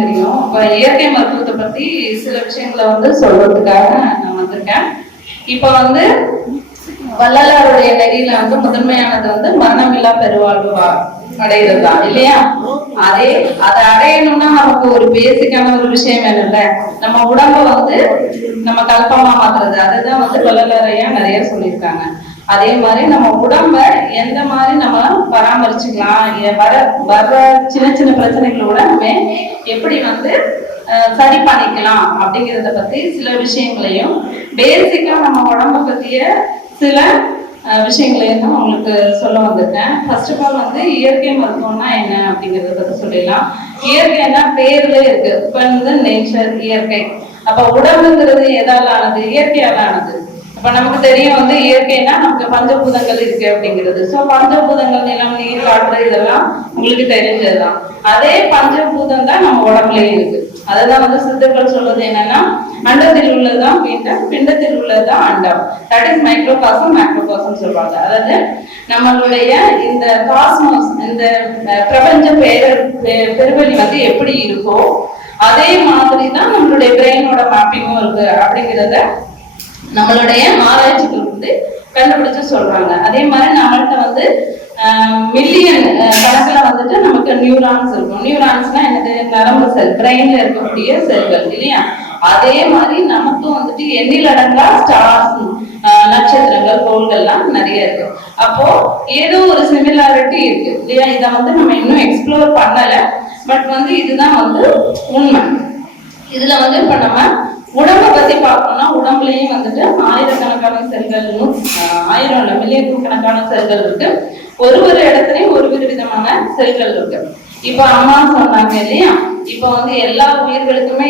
தெரியும். இப்ப இயற்கை மருத்துவத்தை பத்தி சில விஷயங்களை சொல்றதுக்காக நான் வந்திருக்கேன். இப்ப வள்ளலாருடைய நெறியில முதன்மையானது மரணமில்லா பெருவாழ்வு அடைகிறது தான் இல்லையா? அதை அடையணும்னா நமக்கு ஒரு பேசிக்கான ஒரு விஷயம் என்னல்ல, நம்ம உடம்ப நம்ம கல்பமா மாத்துறது. அதுதான் வள்ளலாரையா நிறைய சொல்லியிருக்காங்க. அதே மாதிரி நம்ம உடம்ப எந்த மாதிரி நம்ம பராமரிச்சுக்கலாம், வர்ற சின்ன சின்ன பிரச்சனைகளோட நம்ம எப்படி சரி பண்ணிக்கலாம் அப்படிங்கிறத பத்தி சில விஷயங்களையும், பேசிக்கா நம்ம உடம்ப பத்திய சில விஷயங்களையும் தான் உங்களுக்கு சொல்ல வந்திருக்கேன். ஃபர்ஸ்ட் ஆஃப் ஆல் இயற்கை மருத்துவம்னா என்ன அப்படிங்கிறத பத்தி சொல்லிடலாம். இயற்கைன்னா பேர்ல இருக்கு. இப்ப நேச்சர், இயற்கை. அப்ப உடம்புங்கிறது எதால ஆனது? இயற்கையால ஆனது. இப்ப நமக்கு தெரியும் இயற்கைனா நமக்கு பஞ்சபூதங்கள் இருக்கு அப்படிங்கிறது. சோ பஞ்சபூதங்கள் நிலம், நீர், காற்று இதெல்லாம் உங்களுக்கு தெரிஞ்சதுதான். அதே பஞ்சபூதம் தான் நம்ம உடம்புலயும் இருக்கு. அதுதான் சித்தர்கள் சொல்றது என்னன்னா, அண்டத்தில் உள்ளதுதான் பிண்டம், பிண்டத்தில் உள்ளதுதான் அண்டம். தட் இஸ் மைக்ரோகாசம், மேக்ரோகாசம் சொல்றாங்க. அதாவது நம்மளுடைய இந்த காஸ்மோஸ், இந்த பிரபஞ்ச பெருவெளி எப்படி இருக்கோ அதே மாதிரிதான் நம்மளுடைய பிரெயினோட மேப்பிங்கும் இருக்கு அப்படிங்கிறத நம்மளுடைய ஆராய்ச்சிகள் கண்டுபிடிச்சு சொல்றாங்க. அதே மாதிரி நம்மள்கிட்ட மில்லியன் கணக்குல நமக்கு நியூரான்ஸ் இருக்கும். நியூரான்ஸ்னா என்னது? நரம்பு செல், பிரெயின்ல இருக்கக்கூடிய செல்கள் இல்லையா? அதே மாதிரி நமக்கும் எண்ணிலடங்கா ஸ்டார்ஸ், நட்சத்திரங்கள், கோள்கள்லாம் நிறைய இருக்கு. அப்போ ஏதோ ஒரு சிமிலாரிட்டி இருக்கு இல்லையா? இதை நம்ம இன்னும் எக்ஸ்ப்ளோர் பண்ணல. பட் இதுதான் உண்மை. இதுல இப்ப நம்ம உடம்பை பத்தி பார்க்கணும்னா, உடம்புலயும் ஆயிரக்கணக்கான செல்கள், ஆயிரம் மில்லியன் கணக்கான செல்கள் இருக்கு. ஒரு இடத்துலயும் ஒரு விதமான செல்கள் இருக்கு. இப்ப அம்மா சொன்னாங்க இல்லையா? இப்ப எல்லா உயிர்களுக்குமே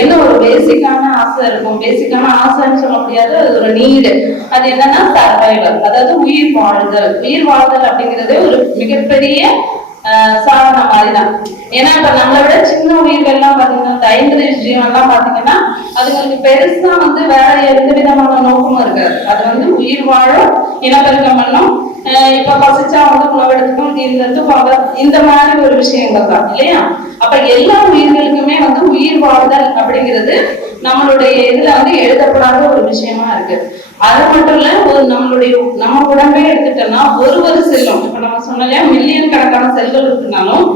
என்ன ஒரு பேசிக்கான ஆசை இருக்கும். பேசிக்கான ஆசைன்னு சொல்ல முடியாது, அது ஒரு நீடு. அது என்னன்னா சர்வைவல், அதாவது உயிர் வாழ்தல். உயிர் வாழ்தல் அப்படிங்கிறது ஒரு மிகப்பெரிய சாதனை மாதிரிதான். ஏன்னா இப்ப நம்மளை விட சின்ன உயிர்கள் எல்லாம் பாத்தீங்கன்னா, 5 ஜீவன் எல்லாம் பாத்தீங்கன்னா அதுங்களுக்கு பெருசா வேற எந்த விதமான நோக்கமும் இருக்காது. அது உயிர் வாழும், இனப்பெருக்கம் பண்ணும், இப்ப பசிச்சா உணவெடுத்துக்கும், இந்த மாதிரி ஒரு விஷயங்கள் தான் இல்லையா? அப்ப எல்லா உயிர்களுக்குமே உயிர் வாழ்தல் அப்படிங்கிறது நம்மளுடைய இதுல எழுதப்படாத ஒரு விஷயமா இருக்கு. அது மட்டும் இல்ல, நம்ம உடம்பே எடுத்துட்டோம்னா ஒரு செல்லும், இப்ப நம்ம சொன்னாலே மில்லியன் கணக்கான செல்கள் இருக்குனாலும்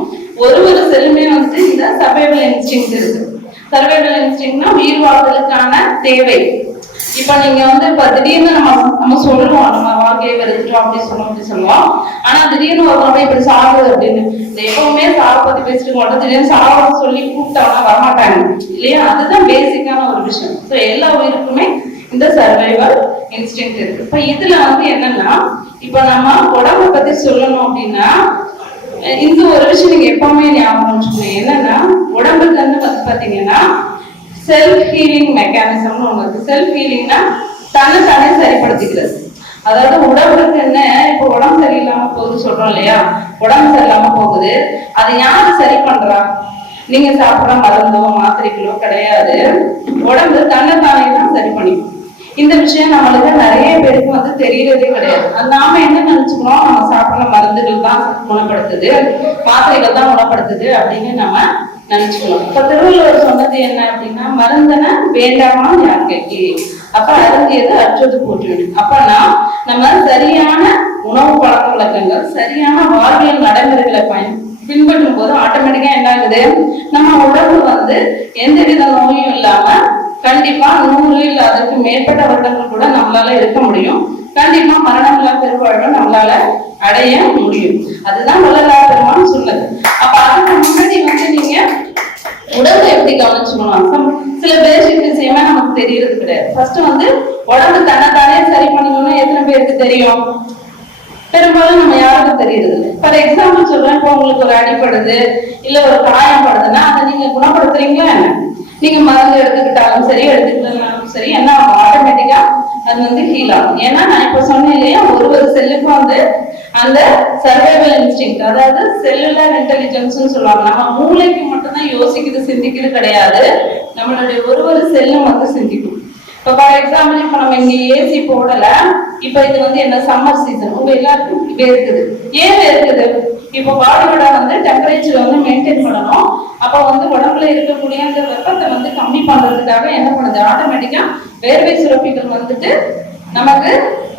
ஒரு செல்லுமே இந்த சர்வைவல் இன்ஸ்டிங்க்ட் இருக்கு. சர்வைவல் இன்ஸ்டிங்க்ட்னா உயிர் வாழ்தலுக்கான தேவை. இப்ப நீங்க இப்ப திடீர்னு நம்ம சொல்லுவோம், நம்ம வாழ்க்கையை வெறுத்துட்டோம் அப்படி சொல்லுவோம். ஆனா திடீர்னு ஒரு முறை இப்படி சாகுது அப்படின்னு எப்பவுமே சாவை பத்தி பேசிட்டு மாட்டோம். திடீர்னு சாவை சொல்லி கூப்பிட்டோம்னா வரமாட்டாங்க இல்லையா? அதுதான் பேசிக்கான ஒரு விஷயம். ஸோ எல்லா உயிருக்குமே இந்த சர்வைவல் இன்ஸ்டிங்க்ட் இருக்கு. இப்ப இதுல என்னன்னா, இப்ப நம்ம உடம்பை பத்தி சொல்லணும் அப்படின்னா இந்த ஒரு விஷயம் நீங்க எப்பவுமே ஞாபகம் வச்சுக்கணும். என்னன்னா, உடம்புக்கு பாத்தீங்கன்னா செல்ஃப் ஹீலிங் மெக்கானிசம்னு ஒண்ணு இருக்கு. செல்ஃப் ஹீலிங்னா தன்னை சரிப்படுத்திக்கிறது. அதாவது உடம்புக்கு என்ன, இப்ப உடம்பு சரியில்லாம போகுது சொல்றோம் இல்லையா? உடம்பு சரியில்லாம போகுது, அதை யாரு சரி பண்றா? நீங்க சாப்பிட்ற மருந்தோ மாத்திரைகளோ கிடையாது. உடம்பு தன்னைத்தானே தான் சரி பண்ணிக்கும். இந்த விஷயம் நம்மளுக்கு நிறைய பேருக்கு தெரியறதே கிடையாது. நாம என்ன நினைச்சுக்கிறோம், நம்ம சாப்பிட்ற மருந்துகள் தான் குணப்படுத்துது, மாத்திரைகள் தான் குணப்படுத்துது அப்படின்னு நம்ம நினைச்சுக்கணும். இப்ப திருவள்ளுவர் சொன்னது என்ன அப்படின்னா, மருந்தன வேண்டாமா யாருக்கு, அப்ப அருந்தியது அற்றது போற்று. அப்பனா நம்ம சரியான உணவு பழக்க வழக்கங்கள், சரியான வாழ்வியல் நடைமுறைகளை பின்பற்றும் போது ஆட்டோமேட்டிக்கா என்ன ஆகுது, நம்ம உடம்பு எந்தவித நோயும் இல்லாம கண்டிப்பா 100 இல்ல அதற்கு மேற்பட்ட வருடங்கள் கூட நம்மளால இருக்க முடியும். கண்டிப்பா மரணமில்லா பெருவாழ்வு நம்மளால அடைய முடியும். அதுதான் வள்ளலார் பெருமான் சொன்னது. அப்ப அதுக்கு முன்னாடி நீங்க உடம்பை எப்படி கவனிச்சுக்கணும், சில பேசிக் விஷயமே நமக்கு தெரியறது கிடையாது. ஃபர்ஸ்ட் உடம்பு தன்னைத்தானே சரி பண்ணிக்கணும்னு எத்தனை பேருக்கு தெரியும்? பெரும்பாலும் நம்ம யாருக்கும் தெரியுது இல்லை. ஃபார் எக்ஸாம்பிள் சொல்றேன், இப்போ உங்களுக்கு ஒரு அடிப்படுது இல்ல ஒரு காயம் படுதுன்னா அதை நீங்க குணப்படுத்துறீங்களா என்ன? நீங்க மருந்து எடுத்துக்கிட்டாலும் சரி, எடுத்துக்கிட்டாலும் சரி, என்ன ஆட்டோமேட்டிக்கா அது ஹீல் ஆகும். ஏன்னா நான் இப்ப சொன்னேன் இல்லையா, ஒரு செல்லுக்கும் அந்த சர்வைவல் இன்ஸ்டிங்க்ட், அதாவது செல்லுலர் இன்டெலிஜென்ஸ் சொல்லுவாங்க. நம்ம மூளைக்கு மட்டும்தான் யோசிக்குது, சிந்திக்குது கிடையாது. நம்மளுடைய ஒரு செல்லும் சிந்திக்கும். இப்போ ஃபார் எக்ஸாம்பிள் இப்போ நம்ம இங்க ஏசி போடல, இப்போ இது வந்து என்ன சம்மர் சீசன், உங்க எல்லாருக்கும் வேர்க்குது. ஏன் வேர்க்குது? இப்போ பாடியோட வந்து டெம்பரேச்சர் வந்து மெயின்டைன் பண்ணணும். அப்போ வந்து உடம்புல இருக்கக்கூடிய அந்த வெப்பத்தை வந்து கம்மி பண்றதுக்காக என்ன பண்ணுது, ஆட்டோமேட்டிக்கா வேர்வை சுரப்பிகள் வந்துட்டு நமக்கு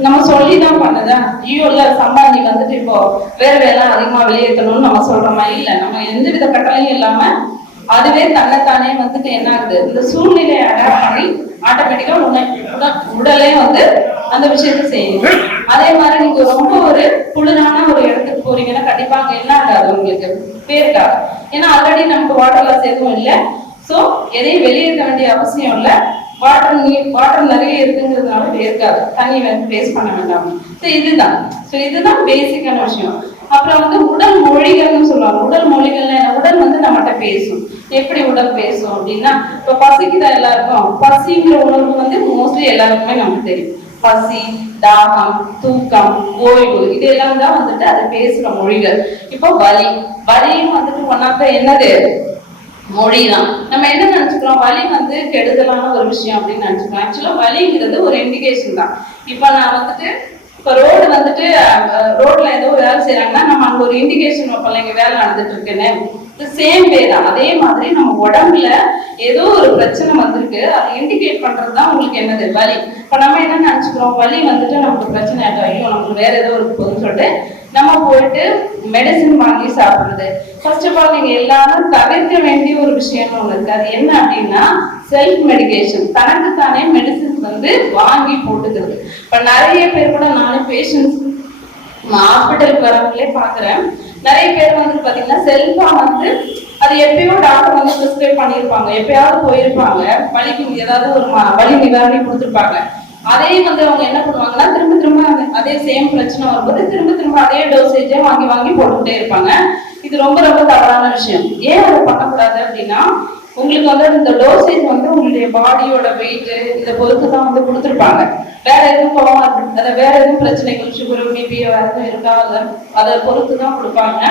நம்ம சொல்லிதான் பண்ணுதா, ஐயோ இல்ல சம்பாதி வந்துட்டு இப்போ வேர்வையெல்லாம் அதிகமா வெளியேற்றணும்னு நம்ம சொல்ற மாதிரி இல்ல, நம்ம எந்த வித கட்டளையும் இல்லாம அதுவே தன்னைத்தானே வந்துட்டு என்ன ஆகுது, இந்த சூழ்நிலையை அடாப்ட் பண்ணி ஆட்டோமேட்டிக்கா உடலே வந்து அந்த விஷயத்த செய்யுது. அதே மாதிரி நீங்க ரொம்ப ஒரு குளிரான ஒரு இடத்துக்கு போறீங்கன்னா கண்டிப்பா அங்க என்ன ஆகாது, உங்களுக்கு வேர்க்காது. ஏன்னா ஆல்ரெடி நமக்கு வாட்டர் லாஸ் எதுவும் இல்லை. சோ எதையும் வெளியேற்ற வேண்டிய அவசியம் இல்லை. வாட்டர் நிறைய இருக்குங்கிறதுனால வேர்க்காது, தண்ணி வந்து வேஸ்ட் பண்ண வேண்டாம். இதுதான் பேசிக்கான விஷயம். அப்புறம் வந்து உடல் மொழிகள்னு சொல்லுவாங்க. உடல் மொழிகள்ல என்ன, உடல் வந்து நம்மகிட்ட பேசும். எப்படி உடல் பேசும் அப்படின்னா, இப்ப பசிக்குதான் எல்லாருக்கும், பசிங்கிற உணர்வு வந்து மோஸ்ட்லி எல்லாருக்குமே நமக்கு தெரியும். பசி, தாகம், தூக்கம், ஓய்வு, இதெல்லாம் தான் வந்துட்டு அது பேசுற மொழிகள். இப்போ வலியும் வந்துட்டு ஒன்னாக்க என்னது, மொழிதான். நம்ம என்ன நினைச்சுக்கிறோம், வலி வந்து கெடுதலான ஒரு விஷயம் அப்படின்னு நினைச்சுக்கிறோம். ஆக்சுவலா வலிங்கிறது ஒரு இண்டிகேஷன் தான். இப்ப நான் வந்துட்டு இப்ப ரோடு வந்துட்டு ரோட்ல ஏதோ வேலை செய்யறாங்கன்னா நம்ம அங்க ஒரு இண்டிகேஷன் வைப்போம், இங்க வேலை நடந்துட்டு இருக்குன்னு. சேம் வே தான். அதே மாதிரி நம்ம உடம்புல ஏதோ ஒரு பிரச்சனை வந்திருக்கு, அதை இண்டிகேட் பண்றதுதான் உங்களுக்கு என்னது, வலி. இப்ப நம்ம என்ன நினைச்சுக்கிறோம், வலி வந்துட்டு நமக்கு பிரச்சனை ஆயிட்டோம், ஐயோ நமக்கு வேற ஏதோ இருக்குன்னு சொல்லிட்டு நம்ம போயிட்டு மெடிசின் வாங்கி சாப்பிடுறது. ஃபர்ஸ்ட் ஆஃப் ஆல் நீங்க எல்லாரும் தவிர்க்க வேண்டிய ஒரு விஷயம்னு ஒண்ணு இருக்கு. அது என்ன அப்படின்னா செல்ஃப் மெடிகேஷன். தனக்கு தானே மெடிசின்ஸ் வந்து வாங்கி போட்டுக்கிறது. இப்ப நிறைய பேர் கூட நானே பேஷண்ட்ஸ் ஹாஸ்பிட்டலுக்கு வரவங்களே பாக்குறேன். நிறைய பேர் வந்து பாத்தீங்கன்னா செல்ஃபா வந்து அது எப்பயோ டாக்டர் வந்து பிரிஸ்கிரைப் பண்ணியிருப்பாங்க, எப்பயாவது போயிருப்பாங்க, வலிக்கு ஏதாவது ஒரு வலி நிவாரணி கொடுத்துருப்பாங்க. அதே வந்து அவங்க என்ன பண்ணுவாங்கன்னா திரும்ப திரும்ப அதே சேம் பிரச்சனை வரும்போது திரும்ப அதே டோசேஜே வாங்கி போட்டுக்கிட்டே இருப்பாங்க. இது ரொம்ப ரொம்ப தவறான விஷயம். ஏன் அதை பண்ணக்கூடாது அப்படின்னா, உங்களுக்கு வந்து இந்த டோசேஜ் வந்து உங்களுடைய பாடியோட வெயிட் இதை பொறுத்து தான் வந்து கொடுத்துருப்பாங்க. வேற எதுவும் குளமா இருக்கு, அதை வேற எதுவும் பிரச்சனைகள், சுகர், பிபி வேற எதுவும் இருக்கா, அதை பொறுத்து தான் கொடுப்பாங்க.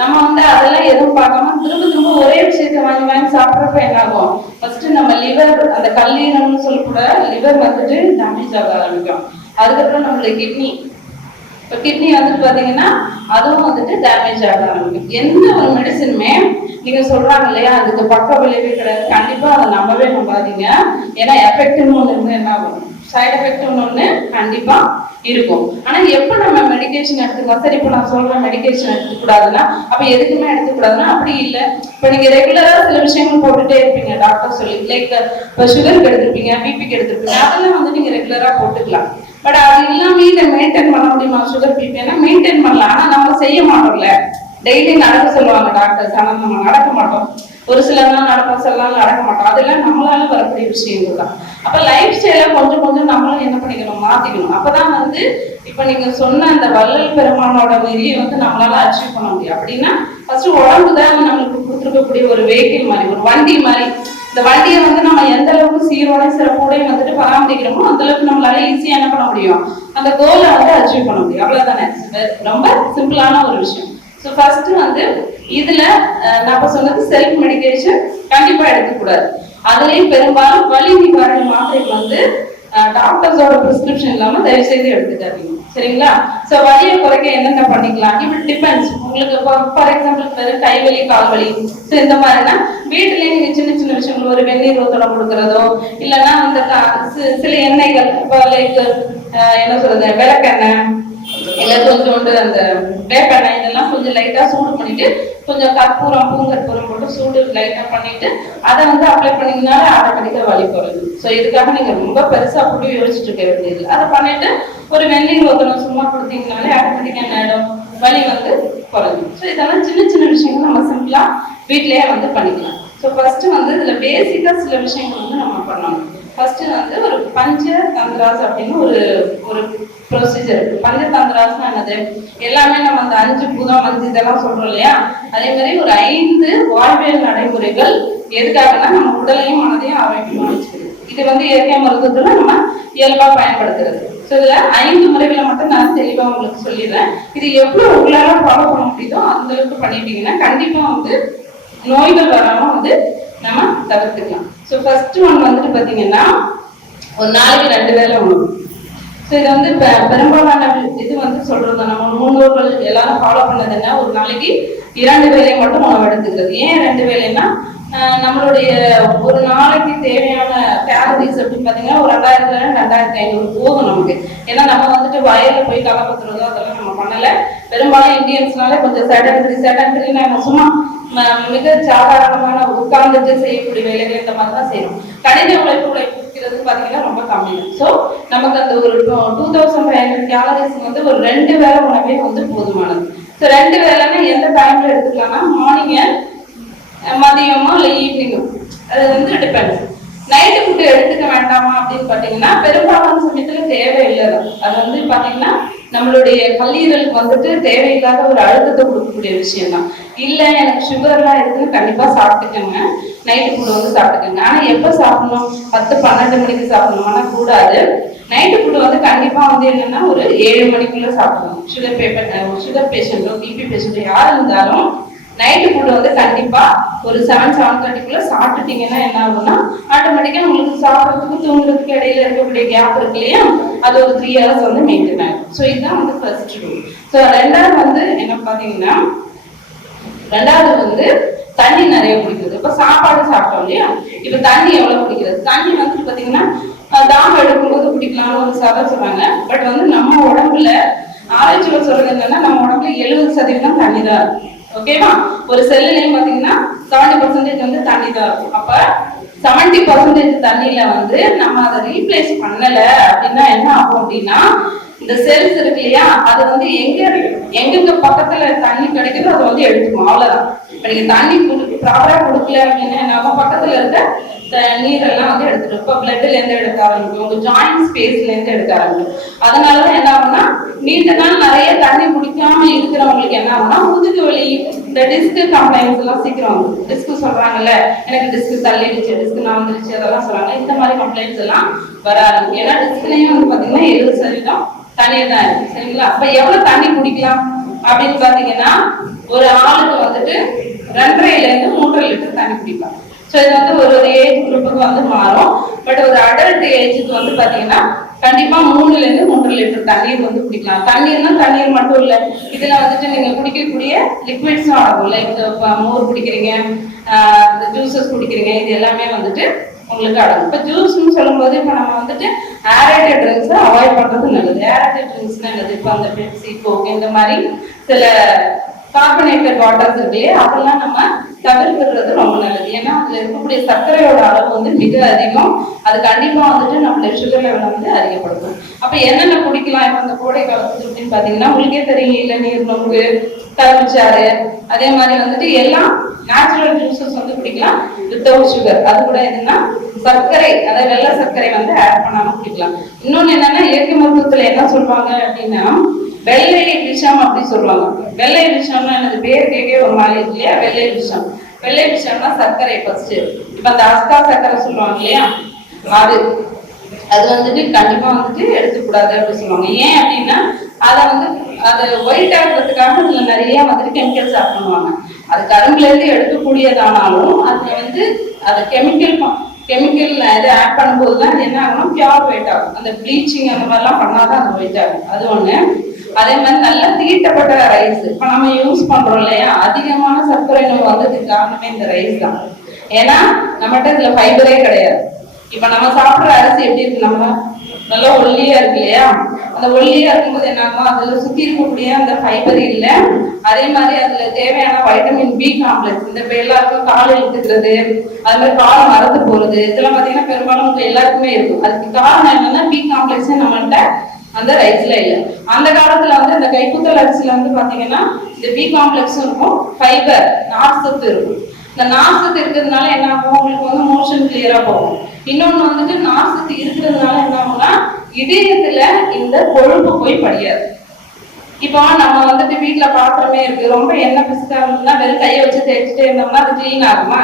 நம்ம வந்து அதெல்லாம் எதுவும் பார்க்காம திரும்ப ஒரே விஷயத்த வாங்கி சாப்பிட்றப்ப என்ன ஆகும், ஃபர்ஸ்ட் நம்ம லிவர், அந்த கல்லீரல்னு சொல்லக்கூட லிவர் வந்துட்டு டேமேஜ் ஆக ஆரம்பிக்கும். அதுக்கப்புறம் நம்மளுடைய கிட்னி, இப்போ கிட்னி வந்துட்டு பாத்தீங்கன்னா அதுவும் வந்துட்டு டேமேஜ் ஆக ஆரம்பிக்கும். எந்த ஒரு மெடிசனுமே நீங்க சொல்றாங்க இல்லையா, அதுக்கு பக்க விளைவே கிடையாது, கண்டிப்பா அதை நம்பாதீங்க. ஏன்னா எஃபெக்ட்னு ஒண்ணு இருந்து என்ன ஆகும், சைட் எஃபெக்ட் ஒண்ணு கண்டிப்பா இருக்கும். ஆனா எப்ப நம்ம மெடிகேஷன் எடுத்துக்கலாம், சரி இப்ப நான் சொல்ற மெடிகேஷன் எடுத்துக்க கூடாதுன்னா அப்ப எதுக்குமே எடுத்துக்கூடாதுன்னா அப்படி இல்லை. இப்ப நீங்க ரெகுலரா சில விஷயங்கள் போட்டுட்டே இருப்பீங்க, டாக்டர் சொல்லி, லைக் இப்ப சுகருக்கு எடுத்துருப்பீங்க, பிபிக்கு எடுத்துருப்பீங்க, அதெல்லாம் வந்து நீங்க ரெகுலரா போட்டுக்கலாம். பட் அது இல்லாம இதை மெயின்டைன் பண்ண முடியுமா, சுகர் பிபினா மெயின்டைன் பண்ணலாம். ஆனா நம்ம செய்ய மாட்டோம்ல. டெய்லி நடக்க சொல்லுவாங்க டாக்டர்ஸ், ஆனா நம்ம நடக்க மாட்டோம். ஒரு சில நாள் நடப்போம், சில நாள் நடக்க மாட்டோம். அதெல்லாம் நம்மளால வரக்கூடிய விஷயங்கள் தான். அப்ப லைஃப் ஸ்டைல கொஞ்சம் நம்மளும் என்ன பண்ணிக்கணும், மாத்திக்கணும். அப்பதான் வந்து இப்ப நீங்க சொன்ன அந்த வள்ளல் பெருமானோட நெறியை வந்து நம்மளால அச்சீவ் பண்ண முடியும். அப்படின்னா ஃபர்ஸ்ட் உடம்பு தான் நம்மளுக்கு கொடுத்துருக்கக்கூடிய ஒரு வெஹிக்கிள் மாதிரி, ஒரு வண்டி மாதிரி. இந்த வண்டியை வந்து நம்ம எந்த அளவுக்கு சீரோட சிறப்போடையும் வந்துட்டு பராமரிக்கிறோமோ அந்த அளவுக்கு நம்மளால ஈஸியா என்ன பண்ண முடியும், அந்த கோலை வந்து அச்சீவ் பண்ண முடியும். அவ்வளவுதானே, ரொம்ப சிம்பிளான ஒரு விஷயம். ஸோ ஃபர்ஸ்ட் வந்து இதுல நான் சொன்னது செல்ஃப் மெடிகேஷன் கண்டிப்பா எடுக்கக்கூடாது. அதுலயும் பெரும்பாலும் வலி நிவாரண மாத்திரைகள் வந்து டாக்டர்ஸோட பிரிஸ்கிரிப்ஷன் இல்லாம தயவு செய்து எடுத்துக்காதீங்க, சரிங்களா? ஸோ வலியை குறைக்க என்னென்ன பண்ணிக்கலாம், இப்ப டிபெண்ட்ஸ். உங்களுக்கு ஃபார் எக்ஸாம்பிள் கைவலி, கால்வலி, ஸோ இந்த மாதிரினா வீட்டுலயே நீங்க சின்ன விஷயங்கள், ஒரு வெந்நீர் ஒத்தடம் கொடுக்கறதோ, இல்லைன்னா அந்த சில எண்ணெய்கள், இப்போ லைக் என்ன சொல்றது, விளக்கெண்ணெய், இல்ல கொஞ்சோண்டு அந்த வேப்பெண்ணெய், இதெல்லாம் கொஞ்சம் லைட்டா சூடு பண்ணிட்டு கொஞ்சம் கற்பூரம், பூங்கற்பூரம் போட்டு சூடு லைட்டா பண்ணிட்டு அதை வந்து அப்ளை பண்ணீங்கனால ஆட்டோமேட்டிக்கா வலி குறையும். ஸோ இதுக்காக நீங்க ரொம்ப பெருசா போட்டு யோசிச்சுட்டு இருக்க வேண்டியது. அதை பண்ணிட்டு ஒரு வெந்நீர் ஒத்தனம் சும்மா கொடுத்தீங்கனாலே ஆட்டோமேட்டிக்கா என்ன ஆயிடும், வலி வந்து குறையும். ஸோ இதெல்லாம் சின்ன விஷயங்கள் நம்ம சிம்பிளா வீட்லயே வந்து பண்ணிக்கலாம். ஸோ ஃபர்ஸ்ட் வந்து இதுல பேசிக்கா சில விஷயங்கள் வந்து நம்ம பண்ணணும். ஃபர்ஸ்ட் வந்து ஒரு பஞ்ச தந்திராஸ் அப்படின்னு ஒரு ப்ரொசீஜர் இருக்கு. பஞ்ச தந்திராஸ்னா என்னது, எல்லாமே நம்ம அந்த 5 பூதம் 5 இதெல்லாம் சொல்றோம் இல்லையா, அதே மாதிரி ஒரு 5 வாழ்வியல் நடைமுறைகள். எதுக்காகனா நம்ம உடலையும் மனதையும் ஆரோக்கியமா வச்சுக்கிறது. இது வந்து இயற்கை மருத்துவத்துல நம்ம இயல்பா பயன்படுத்துறது. ஸோ இதுல 5 முறைகளை மட்டும் நான் தெளிவா உங்களுக்கு சொல்லிடுறேன். இது எவ்வளவு உங்களால ஃபாலோ பண்ண முடியுதோ அந்த அளவுக்கு பண்ணிட்டீங்கன்னா கண்டிப்பா வந்து நோய்கள் வராம வந்து நம்ம தவிர்த்துக்கலாம். ஸோ ஃபர்ஸ்ட் ஒன் வந்துட்டு பாத்தீங்கன்னா ஒரு நாளைக்கு 2 வேளை உணவு. ஸோ இது வந்து பெரும்பாலான இது வந்து சொல்றது நம்ம முன்னோர்கள் எல்லாரும் ஃபாலோ பண்ணது என்ன, ஒரு நாளைக்கு 2 வேளை மட்டும் உணவு எடுத்துக்கிறது. ஏன் 2 வேளைன்னா நம்மளுடைய ஒரு நாளைக்கு தேவையான கேலரிஸ் அப்படின்னு பார்த்தீங்கன்னா ஒரு 2000-2500 போதும் நமக்கு. ஏன்னா நம்ம வந்துட்டு வயல்ல போய் களை பத்துறதோ அதெல்லாம் நம்ம பண்ணல. பெரும்பாலும் இந்தியன்ஸ்னாலே கொஞ்சம் செடன்ட்ரி நம்ம சும்மா மிக சாதாரணமான உட்கார்ந்துட்டு செய்யக்கூடிய வேலைகள் இந்த மாதிரி தான் செய்யணும். கடின உழைக்கிறது பார்த்தீங்கன்னா ரொம்ப கம்மி. ஸோ நமக்கு அந்த ஒரு 2500 கேலரிஸ் வந்து ஒரு 2 வேளை உணவே வந்து போதுமானது. ஸோ 2 வேளைன்னா எந்த டைம்ல எடுத்துக்கலாம்னா மார்னிங், மதியமோ இல்லை ஈவினிங்கோ, அது வந்து டிபெண்ட்ஸ். நைட்டு ஃபுட்டு எடுத்துக்க வேண்டாமா அப்படின்னு பார்த்தீங்கன்னா பெரும்பாலான சமயத்துல தேவையில்லை தான். அது வந்து பார்த்தீங்கன்னா நம்மளுடைய கல்லீரலுக்கு வந்துட்டு தேவையில்லாத ஒரு அழுத்தத்தை கொடுக்கக்கூடிய விஷயம் தான். இல்லை எனக்கு சுகர்லாம் இருக்குன்னு கண்டிப்பாக சாப்பிட்டுக்கோங்க, நைட்டு ஃபுட்டு வந்து சாப்பிட்டுக்கோங்க. ஆனால் எப்போ சாப்பிடணும், 10-12 மணிக்கு சாப்பிடணும்னா கூடாது. நைட்டு ஃபுட்டு வந்து கண்டிப்பாக வந்து என்னன்னா ஒரு 7 மணிக்குள்ள சாப்பிடணும். சுகர் பேஷண்ட்டோ பிபி பேஷண்ட்டோ யார் இருந்தாலும் நைட்டு ஃபுட்டு வந்து கண்டிப்பா ஒரு 7-7:30 சாப்பிட்டுட்டீங்கன்னா என்ன ஆகும்னா ஆட்டோமேட்டிக்கா உங்களுக்கு சாப்பிட்றதுக்கு தூங்குறதுக்கு இடையில இருக்கக்கூடிய கேப் இருக்கு இல்லையா, அது ஒரு 3 hours வந்து மெயின்டைன் ஆகும். ஸோ இதுதான் வந்து ஃபர்ஸ்ட் ரூல். ஸோ 2வது வந்து என்ன பாத்தீங்கன்னா, 2வது வந்து தண்ணி நிறைய குடிக்கிறது. இப்ப சாப்பாடு சாப்பிட்டோம் இல்லையா, இப்ப தண்ணி எவ்வளவு குடிக்கிறது. தண்ணி வந்து பாத்தீங்கன்னா தாகம் எடுக்கும்போது குடிக்கலாம்னு ஒரு சாதம் சொல்றாங்க. பட் வந்து நம்ம உடம்புல ஆராய்ச்சியில சொல்றது என்னன்னா நம்ம உடம்புல 70% தண்ணி தான் இருக்கு. ஓகேவா, ஒரு செல்லுலயும் பாத்தீங்கன்னா 70% வந்து தண்ணி தான் இருக்கும். அப்ப 70% தண்ணியில வந்து நம்ம அதை ரீப்ளேஸ் பண்ணல அப்படின்னா என்ன ஆகும் அப்படின்னா இந்த செல்ஸ் இருக்கு இல்லையா, அது வந்து எங்க பக்கத்துல தண்ணி கிடைக்குதோ அதை வந்து எடுத்துக்கும், அவ்வளவுதான். இப்ப நீங்க தண்ணி ப்ராப்பரா கொடுக்கல அப்படின்னா நம்ம பக்கத்துல இருக்க நீரெல்லாம் வந்து எடுத்துடும். இப்போ பிளட்ல இருந்து எடுக்க ஆரம்பிக்கும், உங்க ஜாயிண்ட் ஸ்பேஸ்ல இருந்து எடுக்க ஆரம்பிக்கும். அதனாலதான் என்ன ஆகும்னா நீண்ட நாள் நிறைய தண்ணி குடிக்காம இருக்கிறவங்களுக்கு என்ன ஆகும்னா முதுகு வலி, இந்த டிஸ்க் கம்ப்ளைண்ட்ஸ் எல்லாம் சீக்கிரம். டிஸ்க் சொல்றாங்கல்ல, எனக்கு டிஸ்க் தள்ளிடுச்சு, டிஸ்க் நான் வந்துருச்சு, அதெல்லாம் சொல்றாங்க. இந்த மாதிரி கம்ப்ளைண்ட்ஸ் எல்லாம் வர ஆரம்பிக்கும். ஏன்னா டிஸ்க்லயும் வந்து பாத்தீங்கன்னா 70% தண்ணீர் தான் இருக்கு. சரிங்களா, அப்ப எவ்வளவு தண்ணி குடிக்கலாம் அப்படின்னு பாத்தீங்கன்னா ஒரு ஆளுக்கு வந்துட்டு 2.5-3 லிட்டர் தண்ணி குடிக்கலாம். ஸோ இது வந்து ஒரு ஏஜ் குரூப்புக்கு வந்து மாறும். பட் ஒரு அடல்ட் ஏஜுக்கு வந்து பாத்தீங்கன்னா கண்டிப்பா 3-3 லிட்டர் தண்ணீர் வந்து குடிக்கலாம். தண்ணீர்னா தண்ணீர் மட்டும் இல்லை, இதுல வந்துட்டு நீங்க குடிக்கக்கூடிய லிக்விட்ஸும் ஆகும். லைக் மோர் குடிக்கிறீங்க, ஜூசஸ் குடிக்கிறீங்க, இது எல்லாமே வந்துட்டு உங்களுக்கு அடங்கும். இப்போ ஜூஸ்ன்னு சொல்லும்போது இப்போ நம்ம வந்துட்டு ஏரேட்டட் ட்ரிங்க்ஸை அவாய்ட் பண்றது நல்லது. ஏரேட்டட் ட்ரிங்க்ஸ்னா என்னது, இப்போ அந்த பெப்சி, கோக் இந்த மாதிரி சில கார்பனேட்டட் வாட்டர்ஸ் இருக்கு, அதெல்லாம் நம்ம தவிர்க்கிறது ரொம்ப நல்லது. ஏன்னா அதுல இருக்கக்கூடிய சர்க்கரையோட அளவு வந்து மிக அதிகம். அது கண்டிப்பா வந்துட்டு நம்மளுடைய சுகர் லெவலை வந்து அதிகப்படுத்தும். அப்ப என்னென்ன குடிக்கலாம் இப்போ இந்த கோடை காலத்துக்கு அப்படின்னு பாத்தீங்கன்னா உங்களுக்கே தெரியும், இளநீர், நொங்கு, தர்பூச்சாறு, அதே மாதிரி வந்துட்டு எல்லாம் நேச்சுரல் ஜூசஸ் வந்து குடிக்கலாம் வித்தவுட் சுகர். அது கூட என்னன்னா சர்க்கரை, அதாவது வெள்ளை சர்க்கரை வந்து ஆட் பண்ணாம குடிக்கலாம். இன்னொன்னு என்னன்னா இயற்கை மருத்துவத்துல என்ன சொல்றாங்க அப்படின்னா வெள்ளை விஷம் அப்படி சொல்லுவாங்க. வெள்ளை விஷம்னா என்னது, பேர் கேட்கவே ஒரு மாதிரி இல்லையா. வெள்ளை விஷம், வெள்ளை விஷம்னா சர்க்கரை ஃபர்ஸ்ட். இப்ப அந்த அஸ்கா சர்க்கரை சொல்லுவாங்க இல்லையா, அது வந்துட்டு கண்டிப்பா வந்துட்டு எடுத்துக்கூடாது அப்படின்னு சொல்லுவாங்க. ஏன் அப்படின்னா அதை ஒயிட் ஆக்குறதுக்காக இதுல நிறைய வந்துட்டு கெமிக்கல்ஸ் ஆட் பண்ணுவாங்க. அது கரும்புல இருந்து எடுக்கக்கூடியதானாலும் அதுல வந்து அதை கெமிக்கல் இதை ஆட் பண்ணும்போதுதான் அது என்ன ஆகும்னா பியூர் ஒயிட் ஆகும். அந்த ப்ளீச்சிங் அந்த மாதிரிலாம் பண்ணாதான் அது ஒயிட் ஆகும். அது ஒண்ணு. அதே மாதிரி நல்லா தீட்டப்பட்ட ரைஸ் இப்ப நம்ம யூஸ் பண்றோம் இல்லையா, அதிகமான சர்க்கரை நோய் வந்ததுக்கு காரணமே இந்த ரைஸ் தான். ஏன்னா நம்மகிட்ட இதுல ஃபைபரே கிடையாது. இப்ப நம்ம சாப்பிடுற அரிசி எப்படி இருக்கு, நம்ம நல்லா ஒல்லியா இருக்கு இல்லையா, அந்த ஒல்லியா இருக்கும்போது என்ன ஆகும், அதுல சுத்தி இருக்கக்கூடிய அந்த ஃபைபர் இல்லை. அதே மாதிரி அதுல தேவையான வைட்டமின் பி காம்ப்ளெக்ஸ், இந்த எல்லாருக்கும் கால் இழுத்துக்கிறது, அது மாதிரி கால் மறந்து போறது, இதெல்லாம் பாத்தீங்கன்னா பெரும்பாலும் எல்லாருக்குமே இருக்கும். அதுக்கு காரணம் என்னன்னா பி காம்ப்ளெக்ஸ் நம்மள்கிட்ட அந்த ரைஸ்ல இல்ல. அந்த காலத்துல வந்து இந்த கைக்குத்தல் அரிசியில வந்து பாத்தீங்கன்னா இந்த பி காம்ப்ளெக்ஸும் இருக்கும், ஃபைபர் நார்சத்து இருக்கும். இந்த நார்சத்து இருக்கிறதுனால என்ன ஆகும், உங்களுக்கு வந்து மோஷன் கிளியரா போகும். இன்னொன்னு வந்துட்டு நார்சத்து இருக்கிறதுனால என்ன ஆகும்னா இதயத்துல இந்த கொழுப்பு போய் படியாது. இப்போ நம்ம வந்துட்டு வீட்டுல பாத்திரமே இருக்கு, ரொம்ப எண்ணெய் பிசுக்கா இருந்ததுன்னா வெறும் கையை வச்சு தேய்ச்சிட்டே இருந்தோம்னா அது கிளீன் ஆகுமா?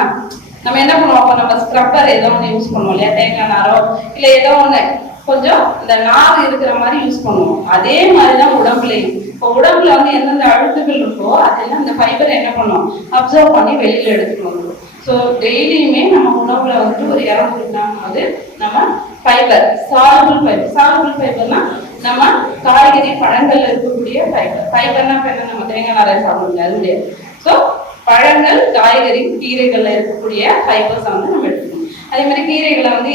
நம்ம என்ன பண்ணுவோம், அப்போ நம்ம ஸ்க்ரப்பர் ஏதோ ஒன்று யூஸ் பண்ணுவோம் இல்லையா, தேங்காய் நாரோ இல்லை ஏதோ ஒன்று கொஞ்சம் இந்த நார் இருக்கிற மாதிரி யூஸ் பண்ணுவோம். அதே மாதிரிதான் உடம்புலையும். இப்போ உடம்புல வந்து எந்தெந்த அழுக்குகள் இருக்கோ அதெல்லாம் இந்த ஃபைபர் என்ன பண்ணும், அப்சர்வ் பண்ணி வெளியில எடுத்துட்டு வந்துடும். ஸோ டெய்லியுமே நம்ம உணவுல வந்துட்டு ஒரு 200 கிராம் வந்து நம்ம ஃபைபர், சாலபிள் ஃபைபர்னா நம்ம காய்கறி பழங்கள்ல இருக்கக்கூடிய ஃபைபர். ஃபைபர்னா என்ன, நம்ம தேங்காய் நிறைய சாப்பிட முடியாது முடியாது. ஸோ பழங்கள், காய்கறி, கீரைகள்ல இருக்கக்கூடிய ஃபைபர்ஸ் வந்து நம்ம எடுத்துக்கணும். அதே மாதிரி கீரைகளை வந்து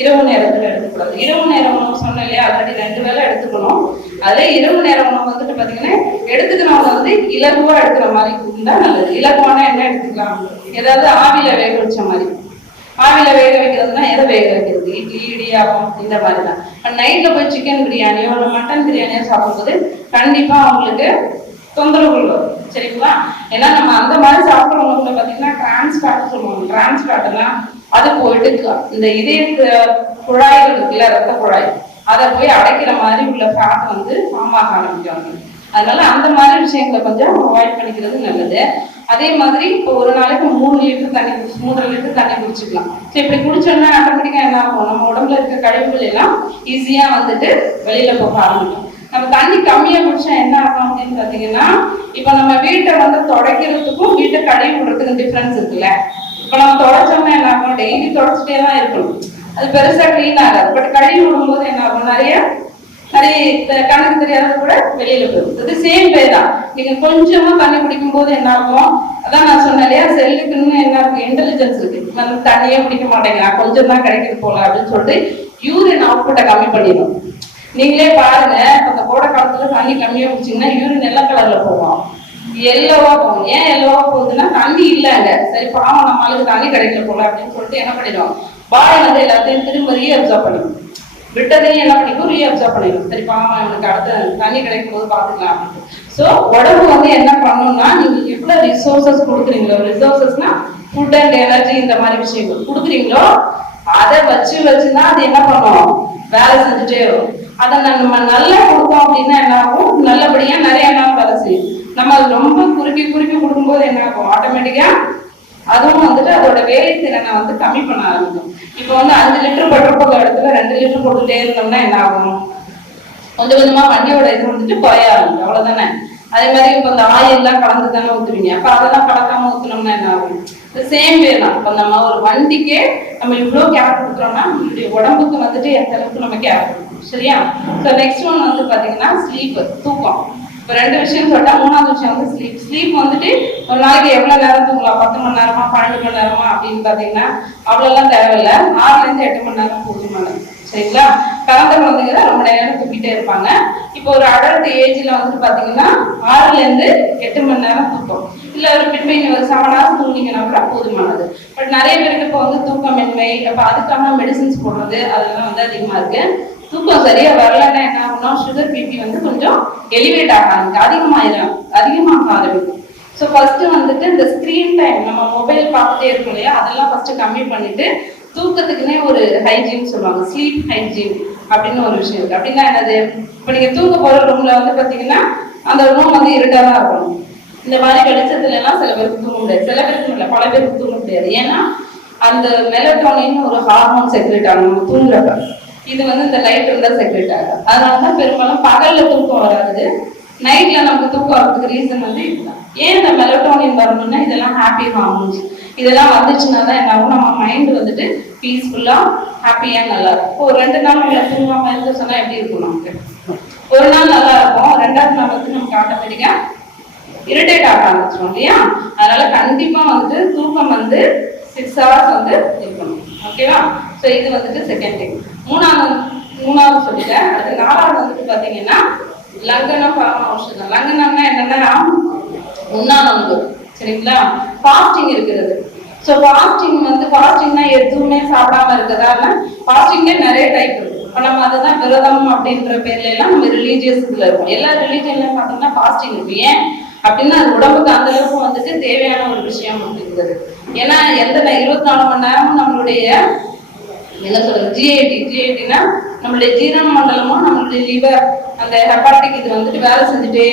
இரவு நேரத்துல எடுத்துக்கூடாது. இரவு நேரம் உணவு சொன்னோம் இல்லையா, ஆல்ரெடி 2 வேளை எடுத்துக்கணும். அதே இரவு நேரம் உணவு வந்துட்டு பாத்தீங்கன்னா எடுத்துக்கிறவங்க வந்து இலகுவா எடுக்கிற மாதிரி இருந்தா நல்லது. இலகுவான என்ன எடுத்துக்கலாம், ஏதாவது ஆவில வேக வச்ச மாதிரி. ஆவில வேக வைக்கிறதுனா எதை வேக வைக்கிறது, இட்லி, இடியாப்பம் இந்த மாதிரி தான். நைட்ல போய் சிக்கன் பிரியாணியோ இல்லை மட்டன் பிரியாணியோ சாப்பிடும்போது கண்டிப்பா அவங்களுக்கு தொந்தரவுகள் வரும். சரிங்களா? ஏன்னா நம்ம அந்த மாதிரி சாப்பிட்றவங்களுக்கு பாத்தீங்கன்னா டிரான்ஸ்ஃபேட் சொல்லுவாங்க. டிரான்ஸ்ஃபேட்லாம் அது போயிட்டு இந்த இதய குழாய்கள் இருக்குல்ல, ரத்த குழாய், அதை போய் அடைக்கிற மாதிரி உள்ள ஃபேட் வந்து ஃபார்ம் ஆக ஆரம்பிக்கும். அதனால அந்த மாதிரி விஷயங்களை கொஞ்சம் அவாய்ட் பண்ணிக்கிறது நல்லது. அதே மாதிரி இப்போ ஒரு நாளைக்கு 3 லிட்டர் தண்ணி 3.5 லிட்டர் தண்ணி குடிச்சுக்கலாம். ஸோ இப்படி குடிச்சோம்னா ஆட்டோமேட்டிக்கா என்ன ஆகும், நம்ம உடம்புல இருக்க கழிவுகள் எல்லாம் ஈஸியா வந்துட்டு வெளியில போக ஆரம்பிக்கும். நம்ம தண்ணி கம்மியா குடிச்சா என்ன ஆகும் அப்படின்னு பாத்தீங்கன்னா, இப்ப நம்ம வீட்டை வந்து துடைக்கிறதுக்கும் வீட்டை கழுவி விடுறதுக்கும் டிஃபரன்ஸ் இருக்குல்ல. இப்ப நம்ம துடைச்சோம்னா என்ன ஆகும், டெய்லி துடைச்சிட்டே தான் இருக்கணும், அது பெருசா கிளீன் ஆகாது. பட் கழுவி விடும்போது என்ன ஆகும், நிறைய கணக்கு தெரியாத கூட வெளியில போயிடும். அது சேம் வே தான். நீங்க கொஞ்சமா தண்ணி குடிக்கும் போது என்ன ஆகும், அதான் நான் சொன்னேன் இல்லையா, செல்லுக்குன்னு என்ன இருக்கும், இன்டெலிஜென்ஸ் இருக்கு. வந்து தண்ணியே குடிக்க மாட்டேங்கிறான், கொஞ்சம் தான் கிடைக்குது போல அப்படின்னு சொல்லிட்டு யூரின் அவுட்புட்டை கம்மி பண்ணிடும். நீங்களே பாருங்க, அந்த கோடை காலத்துல தண்ணி கம்மியா குடிச்சிங்கன்னா யூரின் எல்லோ கலர்ல போகும், எல்லோவா போகும். ஏன் எல்லோவா போகுதுன்னா தண்ணி இல்லைங்க. சரி பாவம் நம்மளுக்கு தண்ணி கிடைக்கல போல அப்படின்னு சொல்லிட்டு என்ன பண்ணிடும், பாடி வந்து எல்லாத்தையும் திரும்ப ரீஅப்சர்வ் பண்ணிடும். விட்டதையும் என்ன பண்ணிக்கும், ரீஅப்சர்வ் பண்ணிடும். சரி பாவம் எனக்கு அடுத்த தண்ணி கிடைக்கும் போது பாத்துக்கலாம் அப்படின்னு. ஸோ உடம்பு வந்து என்ன பண்ணணும்னா, நீங்க எவ்வளவு ரிசோர்சஸ் கொடுக்குறீங்களோ, ரிசோர்சஸ்னா ஃபுட் அண்ட் எனர்ஜி இந்த மாதிரி விஷயங்கள் கொடுக்குறீங்களோ அதை வச்சுதான் அது என்ன பண்ணும், வேலை செஞ்சுட்டே வரும். அதை நம்ம நல்லா கொடுத்தோம் அப்படின்னா என்ன ஆகும், நல்லபடியா நிறைய நாள் வேலை செய்யும். நம்ம அது ரொம்ப குறுக்கி கொடுக்கும்போது என்ன ஆகும், ஆட்டோமேட்டிக்கா அதுவும் வந்துட்டு அதோட வேலை திறனை வந்து கம்மி பண்ண ஆரம்பிக்கும். இப்போ வந்து 5 லிட்டர் பெட்ரோல் போடுற இடத்துல 2 லிட்டர் போட்டுட்டே இருந்தோம்னா என்ன ஆகும், கொஞ்சம் கொஞ்சமா வண்டியோட இது வந்துட்டு குறைய ஆரம்பிக்கும். அவ்வளவுதானே? அதே மாதிரி இப்போ இந்த ஆயில் எல்லாம் கலந்து தானே ஊத்துவீங்க. அப்ப அதெல்லாம் கலக்காம ஊத்துனோம்னா என்ன ஆகும், சேம் வே தான். இப்போ நம்ம ஒரு வண்டிக்கே நம்ம இவ்வளவு கேர் கொடுக்குறோம்னா நம்மளுடைய உடம்புக்கு வந்துட்டு எந்த அளவுக்கு நம்ம கேர் கொடுக்கணும். சரியா? ஸோ நெக்ஸ்ட் ஒன் வந்து பாத்தீங்கன்னா ஸ்லீப், தூக்கம். இப்போ 2 விஷயம் சொல்லிட்டா, 3வது விஷயம் வந்து ஸ்லீப். ஸ்லீப் வந்துட்டு ஒரு நாளைக்கு எவ்வளவு நேரம் தூங்கலாம், 10 மணி நேரமா 12 மணி நேரமா அப்படின்னு பாத்தீங்கன்னா அவ்வளவுலாம் தேவையில்லை. 6ல இருந்து 8 மணி நேரம் போதுமானது. சரிங்களா? பிறந்த குழந்தைங்க தான் ரொம்ப நேரம் தூக்கிட்டே இருப்பாங்க. இப்போ ஒரு அடல்ட் ஏஜ்ல வந்துட்டு பாத்தீங்கன்னா 6ல இருந்து 8 மணி நேரம் தூக்கம், இல்ல ஒரு பிட்வீன் ஒரு 7 hours தூங்கிங்கன்னா கூட போதுமானது. பட் நிறைய பேருக்கு இப்போ வந்து தூக்கமின்மை, அப்ப அதுக்கான மெடிசின்ஸ் போடுறது அதெல்லாம் வந்து அதிகமா இருக்கு. தூக்கம் சரியா வரலன்னா என்ன ஆகும்னா, சுகர் பிபி வந்து கொஞ்சம் எலிவேட் ஆக ஆரம்பிக்கும், அதிகமாக ஆரம்பிக்கும். ஸோ ஃபர்ஸ்ட் வந்துட்டு இந்த ஸ்கிரீன் டைம், நம்ம மொபைல் பார்த்துட்டே இருக்கோம் இல்லையா, அதெல்லாம் ஃபர்ஸ்ட் கம்மி பண்ணிட்டு தூக்கத்துக்குன்னே ஒரு ஹைஜீன் சொல்லுவாங்க, ஸ்லீப் ஹைஜீன் அப்படின்னு ஒரு விஷயம் இருக்கு. அப்படின்னா என்னது, இப்போ நீங்க தூங்க போற ரூம்ல வந்து பாத்தீங்கன்னா அந்த ரூம் வந்து இருட்டா தான் இருக்கணும். இந்த மாதிரி வெளிச்சத்துல எல்லாம் சில பேருக்கு தூங்க முடியாது, சில பேருக்கு இல்லை, பல பேருக்கு தூங்க முடியாது. ஏன்னா அந்த மெலட்டோனின் ஒரு ஹார்மோன் செக்ரேட் ஆகும் நம்ம தூங்குறப்ப. இது வந்து இந்த லைட் இருந்தா செக்ரேட் ஆகும். அதனாலதான் பெரும்பாலும் பகல்ல தூக்கம் வராது, நைட்ல நமக்கு தூக்கம் வரதுக்கு ரீசன் வந்து இதுதான். ஏன் இந்த மெலட்டோனின் வரணும்னா இதெல்லாம் ஹாப்பி ஹார்மோன்ஸ். இதெல்லாம் வந்துச்சுன்னா தான் என்ன ஆகும், நம்ம மைண்ட் வந்துட்டு பீஸ்ஃபுல்லா ஹாப்பியா நல்லா இருக்கும். இப்போ 2 நாள் நம்ம தூங்காம இருந்து சொன்னா எப்படி இருக்கும், நமக்கு ஒரு நாள் நல்லா இருக்கும், 2வது நாள் வந்து நமக்கு ஆட்டோமேட்டிக்கா இரிட்டேட் ஆக ஆரம்பிச்சிடும் இல்லையா? அதனால கண்டிப்பா வந்துட்டு தூக்கம் வந்து 6 hours வந்து இருக்கணும். ஓகேவா? ஸோ இது வந்துட்டு செகண்ட் திங். மூணாவது சொல்லிட்டேன். அடுத்து 4வது வந்துட்டு பாத்தீங்கன்னா லங்கனம், பரம ஔஷதம். லங்கனம்னா என்னன்னா உண்ணாநோன்பு. சரிங்களா? ஃபாஸ்டிங் இருக்கிறது. ஸோ ஃபாஸ்டிங்னா எதுவுமே சாப்பிடாம இருக்கிறதா? ஃபாஸ்டிங்ல நிறைய டைப் இருக்கு. இப்போ நம்ம அதுதான் விரதம் அப்படின்ற பேர்ல எல்லாம் நம்ம ரிலீஜியஸ்ல இருக்கும். எல்லா ரிலீஜியன்லயும் பார்த்தோம்னா ஃபாஸ்டிங் இருக்கு. ஏன் அப்படின்னா அது உடம்புக்கு அந்த அளவுக்கு வந்துட்டு தேவையான ஒரு விஷயம் இருக்குது. ஏன்னா எந்த 24 மணி நேரமும் நம்மளுடைய என்ன சொல்றது, ஜிஐடினா நம்மளுடைய ஜீரண மண்டலமும் நம்மளுடைய லிவர், அந்த ஹெப்பாட்டிக் இது வந்துட்டு வேலை செஞ்சுட்டே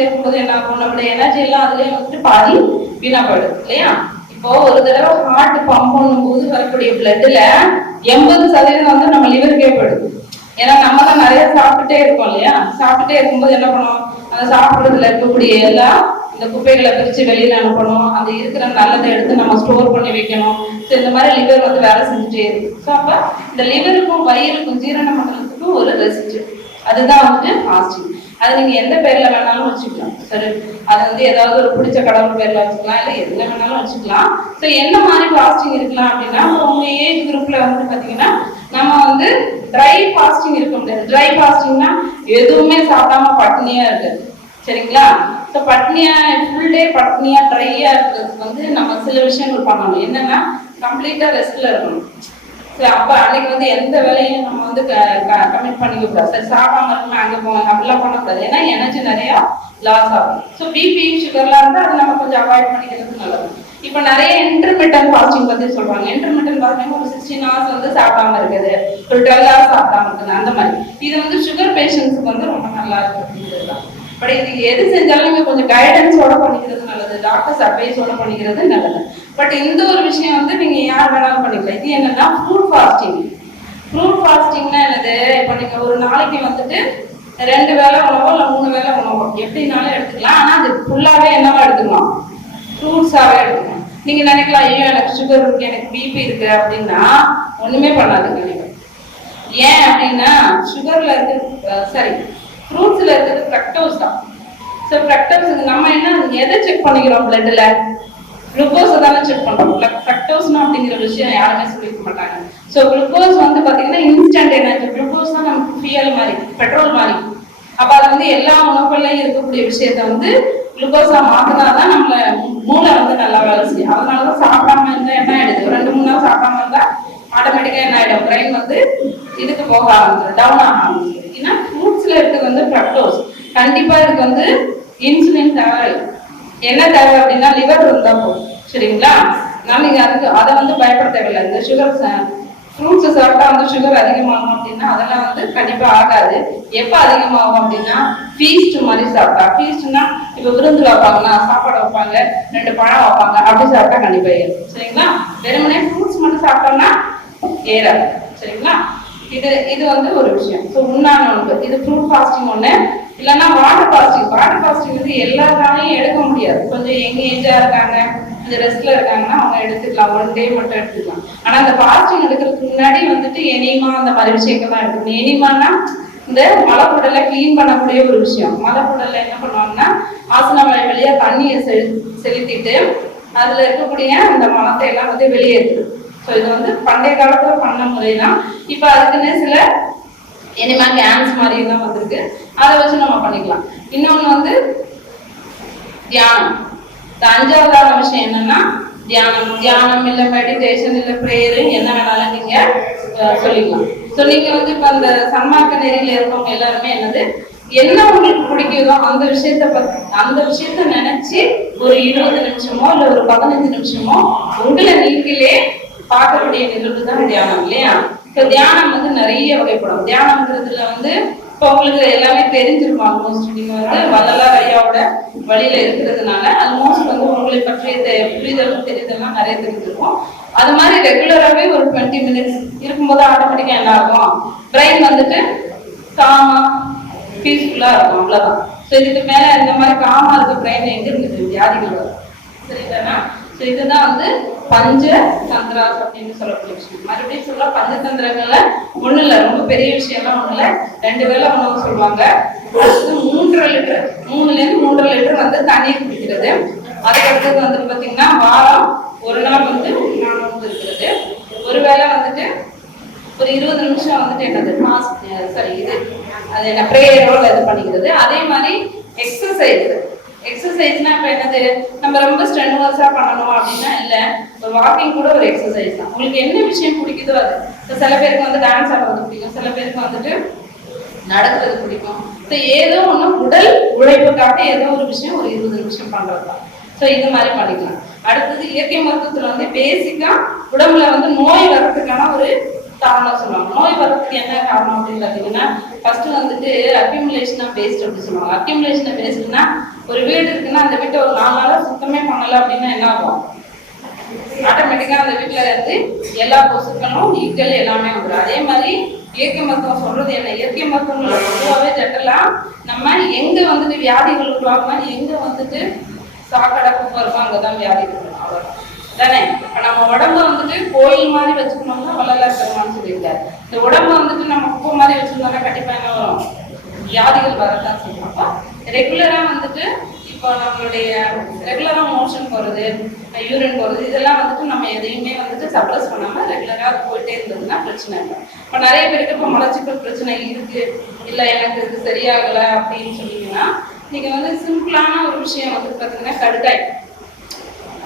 இருக்கும்போது என்ன ஆகும், நம்மளுடைய எனர்ஜி எல்லாம் அதுலயே வந்துட்டு பாதி வீணாப்படுது இல்லையா? இப்போ ஒரு தடவை ஹார்ட் பம்ப் பண்ணும் போது வரக்கூடிய பிளட்ல 80% வந்து நம்ம லிவருக்கே போயிடுது. ஏன்னா நம்ம தான் நிறைய சாப்பிட்டுட்டே இருக்கோம் இல்லையா? சாப்பிட்டுட்டே இருக்கும்போது என்ன பண்ணுவோம், அந்த சாப்பிடுறதுல இருக்கக்கூடிய எல்லா இந்த குப்பைகளை பிரிச்சு வெளியில அனுப்பணும், அந்த இருக்கிற நல்லதை எடுத்து நம்ம ஸ்டோர் பண்ணி வைக்கணும். ஸோ இந்த மாதிரி லிவர் வந்து வேலை செஞ்சுட்டே இருக்கு. ஸோ அப்ப இந்த லிவருக்கும் வயிறுக்கும் ஜீரண மண்டலத்துக்கும் ஒரு ரெஸ்ட், அதுதான் வந்து ஃபாஸ்டிங். அது நீங்க எந்த பேர்ல வேணாலும் வச்சுக்கலாம். சரி, அது வந்து ஏதாவது ஒரு பிடிச்ச கடவுள் பேர்ல வச்சுக்கலாம், இல்லை எதுல வேணாலும் வச்சுக்கலாம். ஸோ என்ன மாதிரி ஃபாஸ்டிங் இருக்கலாம் அப்படின்னா, உங்க ஏஜ் குரூப்ல வந்து பாத்தீங்கன்னா நம்ம வந்து ட்ரை ஃபாஸ்டிங் இருக்க முடியாது. ட்ரை ஃபாஸ்டிங்னா எதுவுமே சாப்பிடாம பட்னியா இருக்குது, சரிங்களா? ஸோ பட்னியா ஃபுல் டே பட்னியா ட்ரையா இருக்கிறதுக்கு வந்து நம்ம சில விஷயங்கள் பண்ணணும். என்னன்னா கம்ப்ளீட்டா ரெஸ்ட்ல இருக்கணும். சரி, அப்ப அன்னைக்கு வந்து எந்த வேலையும் நம்ம வந்து கமிட் பண்ணிக்க கூடாது. சரி, சாப்பிடாம இருக்கணும், அங்க போவாங்க அப்படிலாம் பண்ணக்கூடாது. ஏன்னா எனர்ஜி நிறைய லாஸ் ஆகும். ஸோ பிபி சுகர்லாம் இருந்தால் அதை நம்ம கொஞ்சம் அவாய்ட் பண்ணிக்கிறது நல்லது. இப்போ நிறைய இன்டர்மீடியன்ட் ஃபாஸ்டிங் பத்தி சொல்றாங்க. இன்டர்மீடியன்ட் ஃபாஸ்டிங் ஒரு 16 hours வந்து சாப்பிடாம இருக்குது, ஒரு 12 hours சாப்பிடாம இருக்குது, அந்த மாதிரி. இது வந்து சுகர் பேஷண்ட்ஸுக்கு வந்து ரொம்ப நல்லா இருக்கு அப்படிங்கிறது தான். பட் இது எது செஞ்சாலும் நீங்க கொஞ்சம் கைடன்ஸோட பண்ணிக்கிறது நல்லது, டாக்டர்ஸ் அட்வைஸோட பண்ணிக்கிறது நல்லது. பட் இந்த ஒரு விஷயம் வந்து நீங்க யார் வேணாலும் பண்ணிக்கலாம். இது என்னன்னா ஃப்ரூட் ஃபாஸ்டிங். ஃப்ரூட் ஃபாஸ்டிங்னா என்னது, இப்போ நீங்க ஒரு நாளைக்கு வந்துட்டு 2 வேளை உணவோ இல்லை 3 வேளை உணவோ எப்படினாலும் எடுத்துக்கலாம். ஆனா அது ஃபுல்லாவே என்னவா எடுத்துக்கலாம், ஃப்ரூட்ஸாவே எடுத்துக்கலாம். நீங்க நினைக்கலாம், ஐயோ எனக்கு சுகர் இருக்கு, எனக்கு பிபி இருக்கு அப்படின்னா ஒண்ணுமே பண்ணாதுங்க நீங்க. ஏன் அப்படின்னா சுகர்ல இருக்கு, சரி, ஃப்ரூட்ஸ்ல இருக்கிறது ஃப்ரக்டோஸ் தான். ஸோ ஃப்ரக்டோஸ் நம்ம என்ன எதை செக் பண்ணிக்கிறோம், பிளட்ல குளுக்கோஸை தானே செக் பண்றோம். ஃப்ரக்டோஸ்னா அப்படிங்கிற விஷயம் யாருமே சொல்லிக்க மாட்டாங்க. ஸோ குளுக்கோஸ் வந்து பாத்தீங்கன்னா இன்ஸ்டன்ட் எனர்ஜி. குளுக்கோஸ் தான் நமக்கு ஃபியல் மாதிரி, பெட்ரோல் மாதிரி. அப்ப அது வந்து எல்லா உணவுகள்லையும் இருக்கக்கூடிய விஷயத்த வந்து குளுக்கோஸா மாத்தினாதான் நம்மள மூளை வந்து நல்லா வேலை செய்யும். அதனாலதான் சாப்பிடாம இருந்தா என்ன ஆயிடுது, 2-3 நாள் சாப்பிடாம இருந்தா ஆட்டோமேட்டிக்கா என்ன ஆயிடும், பிரெயின் வந்து இதுக்கு போக ஆரம்பிச்சிடும், டவுன் ஆக ஆரம்பிச்சிடும். ஏன்னா ஃப்ரூட்ஸ்ல இருக்கிறது வந்து ஃப்ரக்டோஸ். கண்டிப்பா இதுக்கு வந்து இன்சுலின் தேவை. என்ன தேவை அப்படின்னா லிவர் இருந்தா போதும், சரிங்களா? நீங்க அதுக்கு அதை வந்து பயப்பட தேவையில்லை. இந்த சுகர் ஃப்ரூட்ஸ் சாப்பிட்டா வந்து சுகர் அதிகமாகும் அப்படின்னா அதெல்லாம் வந்து கண்டிப்பா ஆகாது. எப்ப அதிகமாகும் அப்படின்னா ஃபீஸ்ட் மாதிரி சாப்பிட்டா. ஃபீஸ்ட்னா இப்ப விருந்து வைப்பாங்கன்னா சாப்பாடு வைப்பாங்க, 2 பழம் வைப்பாங்க, அப்படி சாப்பிட்டா கண்டிப்பா ஏறும், சரிங்களா? வெறுமனே ஃப்ரூட்ஸ் மட்டும் சாப்பிட்டோம்னா ஏறாது, சரிங்களா? இது வந்து ஒரு விஷயம். ஸோ உண்ணான உணவு இது ஃப்ரூட் ஃபாஸ்டிங் ஒண்ணு. இல்லைன்னா வாட்டர் ஃபாஸ்டிங். வாட்டர் ஃபாஸ்டிங் வந்து எல்லாராலையும் எடுக்க முடியாது. கொஞ்சம் யங் ஏஜா இருக்காங்க, இந்த ரெஸ்ட்ல இருக்காங்கன்னா அவங்க எடுத்துக்கலாம், 1 day மட்டும் எடுத்துக்கலாம். ஆனா அந்த ஃபாஸ்டிங் எடுக்கிறதுக்கு முன்னாடி வந்துட்டு எனிமா அந்த மாதிரி விஷயங்கள்லாம் எடுக்கணும். எனிமானா இந்த மலைக்குடலை கிளீன் பண்ணக்கூடிய ஒரு விஷயம். மலைக்குடல்ல என்ன பண்ணுவாங்கன்னா ஆசன வாய் வழியா தண்ணியை செலுத்திட்டு அதுல இருக்கக்கூடிய அந்த மலத்தை எல்லாம் வந்து வெளியேற்றுது. ஸோ இது வந்து பண்டைய காலத்துல பண்ண முறைதான். இப்ப அதுக்குன்னு சில எனிமா கேன்ஸ் மாதிரி எல்லாம் வந்திருக்கு, அதை வச்சு நம்ம பண்ணிக்கலாம். இன்னொன்னு வந்து தியானம். இந்த 5ஆவதான விஷயம் என்னன்னா தியானம். தியானம் இல்ல மெடிடேஷன் இல்ல பிரேயரு என்ன வேணாலும் நீங்க சொல்லிக்கலாம். ஸோ நீங்க வந்து இப்ப அந்த சன்மார்க்க நெறியில இருக்கவங்க எல்லாருமே என்னது என்ன உங்களுக்கு பிடிக்குதோ அந்த விஷயத்த நினைச்சு ஒரு 20 நிமிஷமோ இல்ல ஒரு 15 நிமிஷமோ உங்களை நீங்களே பார்க்கக்கூடிய நிகழ்வு தான் தியானம், இல்லையா? இப்போ தியானம் வந்து நிறைய வகைப்படும். தியானம்ங்கிறதுல வந்து இப்போ உங்களுக்கு எல்லாமே தெரிஞ்சிருக்கும். ஆல்மோஸ்ட் நீங்க வந்து வள்ளலார் ஐயாவோட வழியில இருக்கிறதுனால ஆல்மோஸ்ட் வந்து உங்களை பற்றிய புரிதல் தெரிதெல்லாம் நிறைய தெரிஞ்சிருக்கும். அது மாதிரி ரெகுலராகவே ஒரு 20 minutes இருக்கும்போது ஆட்டோமேட்டிக்கா என்ன ஆகும், பிரெயின் வந்துட்டு காமா பீஸ்ஃபுல்லா இருக்கும், அவ்வளவுதான். ஸோ இதுக்கு மேல இந்த மாதிரி காமா இருக்க பிரெயின் எங்க இருக்குது, வியாதிகள் வரும், சரிதானா? ஸோ இதுதான் வந்து பஞ்ச தந்திராஸ் அப்படின்னு சொல்லக்கூடிய விஷயம். மறுபடியும் சொல்ல பஞ்சதந்திரங்கள்ல ஒண்ணு இல்லை, ரொம்ப பெரிய விஷயம்லாம் ஒண்ணு இல்லை. 2 வேளை உணவு சொல்லுவாங்க. அடுத்தது 3.5 லிட்டர் 3ல இருந்து 3.5 லிட்டர் வந்து தண்ணீர் குடிக்கிறது. அதுக்கடுத்தது வந்து பாத்தீங்கன்னா வாரம் 1 நாள் வந்து உண்ணாமல் இருக்கிறது. ஒருவேளை வந்துட்டு ஒரு 20 நிமிஷம் வந்துட்டு என்னது இது அது என்ன பிரேயரோட இது பண்ணிக்கிறது. அதே மாதிரி எக்ஸசைஸ்னா இப்ப என்னது, நம்ம ரொம்ப ஸ்ட்ரென்வஸா பண்ணணும் அப்படின்னா இல்ல, ஒரு வாக்கிங் கூட ஒரு எக்ஸசைஸ் தான். உங்களுக்கு என்ன விஷயம் பிடிக்குதோ அது. சில பேருக்கு வந்து டான்ஸ் ஆடுறது பிடிக்கும், சில பேருக்கு வந்துட்டு நடக்கிறது பிடிக்கும். ஸோ ஏதோ ஒண்ணு உடல் உழைப்புக்காக ஏதோ ஒரு விஷயம் ஒரு 20 நிமிஷம் பண்றதுதான். ஸோ இது மாதிரி பண்ணிக்கலாம். அடுத்தது இயற்கை மருத்துவத்துல வந்து பேசிக்கா உடம்புல வந்து நோய் வர்றதுக்கான ஒரு காரணம் சொல்லுவாங்க. நோய் வர்றதுக்கு என்ன காரணம் அப்படின்னு பாத்தீங்கன்னா ஃபர்ஸ்ட் வந்துட்டு அக்யூமுலேஷன் ஆஃப் வேஸ்ட் அப்படின்னு சொல்லுவாங்க. அக்யூமுலேஷன் ஆஃப் வேஸ்ட்னா ஒரு வீடு இருக்குன்னா அந்த வீட்டை ஒரு 4 நாளா சுத்தமே பண்ணல அப்படின்னா என்ன ஆகும், ஆட்டோமேட்டிக்கா அந்த வீட்டுல இருந்து எல்லா கொசுக்களும் ஈக்கள் எல்லாமே வந்துடும். அதே மாதிரி இயற்கை மருத்துவம் சொல்றது என்ன, இயற்கை மருத்துவம் பொதுவாகவே ஜெட்டலா நம்ம எங்க வந்துட்டு வியாதிகள் உருவாக்குனா எங்க வந்துட்டு சாக்கடை குப்பை இருக்கும், அங்கதான் வியாதி இருக்கும். அவ்வளவுதான் தானே. இப்ப நம்ம உடம்ப வந்துட்டு கோயில் மாதிரி வச்சுக்கணும்னா வள்ளலார் பெருமான்னு சொல்லியிருக்காரு. இந்த உடம்ப வந்துட்டு நம்ம குப்பை மாதிரி வச்சிருந்தோம்னா கண்டிப்பா என்ன வரும்? வியாதிகள் வரதான் செய்யும். அப்ப ரெகுலரா வந்துட்டு இப்போ நம்மளுடைய ரெகுலரா மோஷன் போறது, யூரின் போறது, இதெல்லாம் வந்துட்டு நம்ம எதையுமே வந்துட்டு சப்ரஸ் பண்ணாம ரெகுலரா அது போயிட்டே இருந்ததுன்னா பிரச்சனை இல்லை. இப்போ நிறைய பேருக்கு இப்போ மலச்சிக்கல் பிரச்சனை இருக்கு, இல்லை எனக்கு இது சரியாகல அப்படின்னு சொன்னீங்கன்னா நீங்க வந்து சிம்பிளான ஒரு விஷயம் வந்து பாத்தீங்கன்னா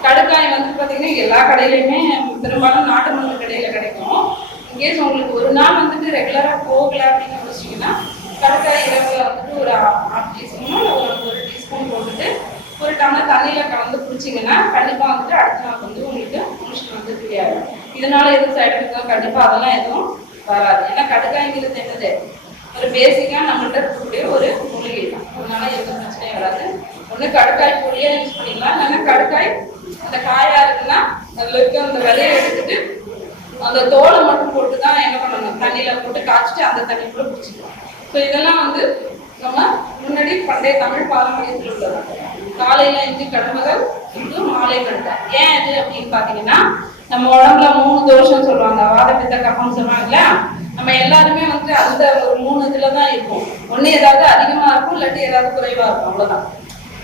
கடுக்காய் வந்து பாத்தீங்கன்னா எல்லா கடையிலையுமே பெரும்பாலும் நாட்டு மருந்து கடையில கிடைக்கும். இன்கேஸ் உங்களுக்கு ஒரு நாள் வந்துட்டு ரெகுலரா போகல அப்படின்னு வச்சிங்கன்னா கடுக்காய் இரவுல வந்துட்டு ஒரு 1/2 டீஸ்பூன் இல்லை ஒரு 1 டீஸ்பூன் போட்டுட்டு ஒரு டம்ளர் தண்ணியில கலந்து குடிச்சிங்கன்னா கண்டிப்பா வந்துட்டு அடுத்த நாள் வந்து உங்களுக்கு மோஷன் வந்து ஃப்ரீ ஆகும். இதனால எதுவும் சைடு எஃபெக்ட் கண்டிப்பா அதெல்லாம் எதுவும் வராது. ஏன்னா கடுக்காய்ங்கிறது என்னது? ஒரு பேசிக்கா நம்மள்கிட்ட இருக்கக்கூடிய ஒரு மூலிகை தான். அதனால எந்த பிரச்சனையும் வராது. ஒண்ணு கடுக்காய் பொடியா யூஸ் பண்ணிக்கலாம், இல்லைன்னா கடுக்காய் அந்த காயா இருக்குன்னா அதுல இருக்க அந்த விலையை எடுத்துட்டு அந்த தோலை மட்டும் போட்டு தான் என்ன பண்ணணும், தண்ணியில போட்டு காய்ச்சிட்டு அந்த தண்ணி கூட குடிச்சிக்கலாம். ஸோ இதெல்லாம் வந்து நம்ம முன்னாடி பண்டைய தமிழ் பாரம்பரியத்தில் உள்ளது. காலையில இஞ்சி கடமைகள் இது மாலை கண்டார். ஏன் இது அப்படின்னு பாத்தீங்கன்னா நம்ம உடம்புல 3 தோஷம் சொல்லுவாங்க, வாத பித்த கஃபம் சொல்லுவாங்கல்ல. நம்ம எல்லாருமே வந்து அந்த ஒரு 3 இதுலதான் இருக்கும். ஒண்ணு ஏதாவது அதிகமா இருக்கும், இல்லாட்டி ஏதாவது குறைவா இருக்கும், அவ்வளவுதான்.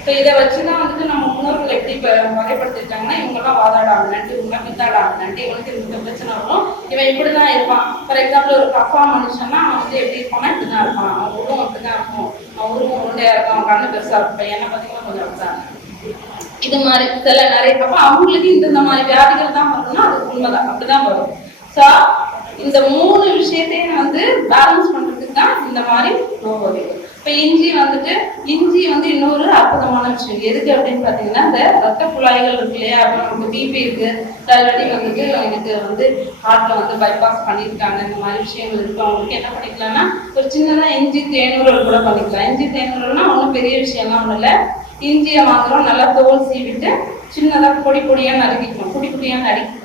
ஸோ இதை வச்சுதான் வந்துட்டு நம்ம முன்னோர்கள் எப்படி வகைப்படுத்திருக்காங்கன்னா இவங்கெல்லாம் வாதாடாமட்டு, இவங்கெல்லாம் பித்தாடாமட்டு, இவனுக்கு இந்த பிரச்சனை வரும், இவன் இப்படிதான் இருப்பான். ஃபார் எக்ஸாம்பிள் ஒரு கஃபா மனுஷன்னா அவன் வந்து எப்படி இருப்பான்னா இப்படிதான் இருப்பான், அவன் உருவம் அப்படிதான் இருக்கும், அவன் உருவம் உருண்டையா இருக்கும், அவன் கண்ணு பெருசா இருக்கும், என்ன பார்த்தீங்கன்னா கொஞ்சம் அப்படிதான் இது மாதிரி சில நிறைய. அப்ப அவங்களுக்கு இந்த மாதிரி வியாதிகள் தான் வரணும்னா அது உண்மைதான், அப்படிதான் வரும். ஸோ இந்த 3 விஷயத்தையும் வந்து பேலன்ஸ் பண்றதுக்கு தான் இந்த மாதிரி நோய் வகைகள். இப்ப இஞ்சி வந்து இன்னொரு அற்புதமான விஷயம். எதுக்கு அப்படின்னு பாத்தீங்கன்னா இந்த ரத்த குழாய்கள் இருக்கு இல்லையா, அப்புறம் நமக்கு பிபி இருக்கு, ஆல்ரெடி வந்துட்டு எனக்கு வந்து ஹார்ட்ல வந்து பைபாஸ் பண்ணியிருக்காங்க, இந்த மாதிரி விஷயங்கள் இருக்கு. அவங்களுக்கு என்ன பண்ணிக்கலாம்னா ஒரு சின்னதா இஞ்சி தேனூரல் கூட பண்ணிக்கலாம். இஞ்சி தேனூரல்னா ஒன்றும் பெரிய விஷயம்லாம் ஒன்றும் இல்லை. இஞ்சியை வாங்குறோம், நல்லா தோல் சீவிட்டு சின்னதா பொடியா நறுக்கிக்கணும். பொடியா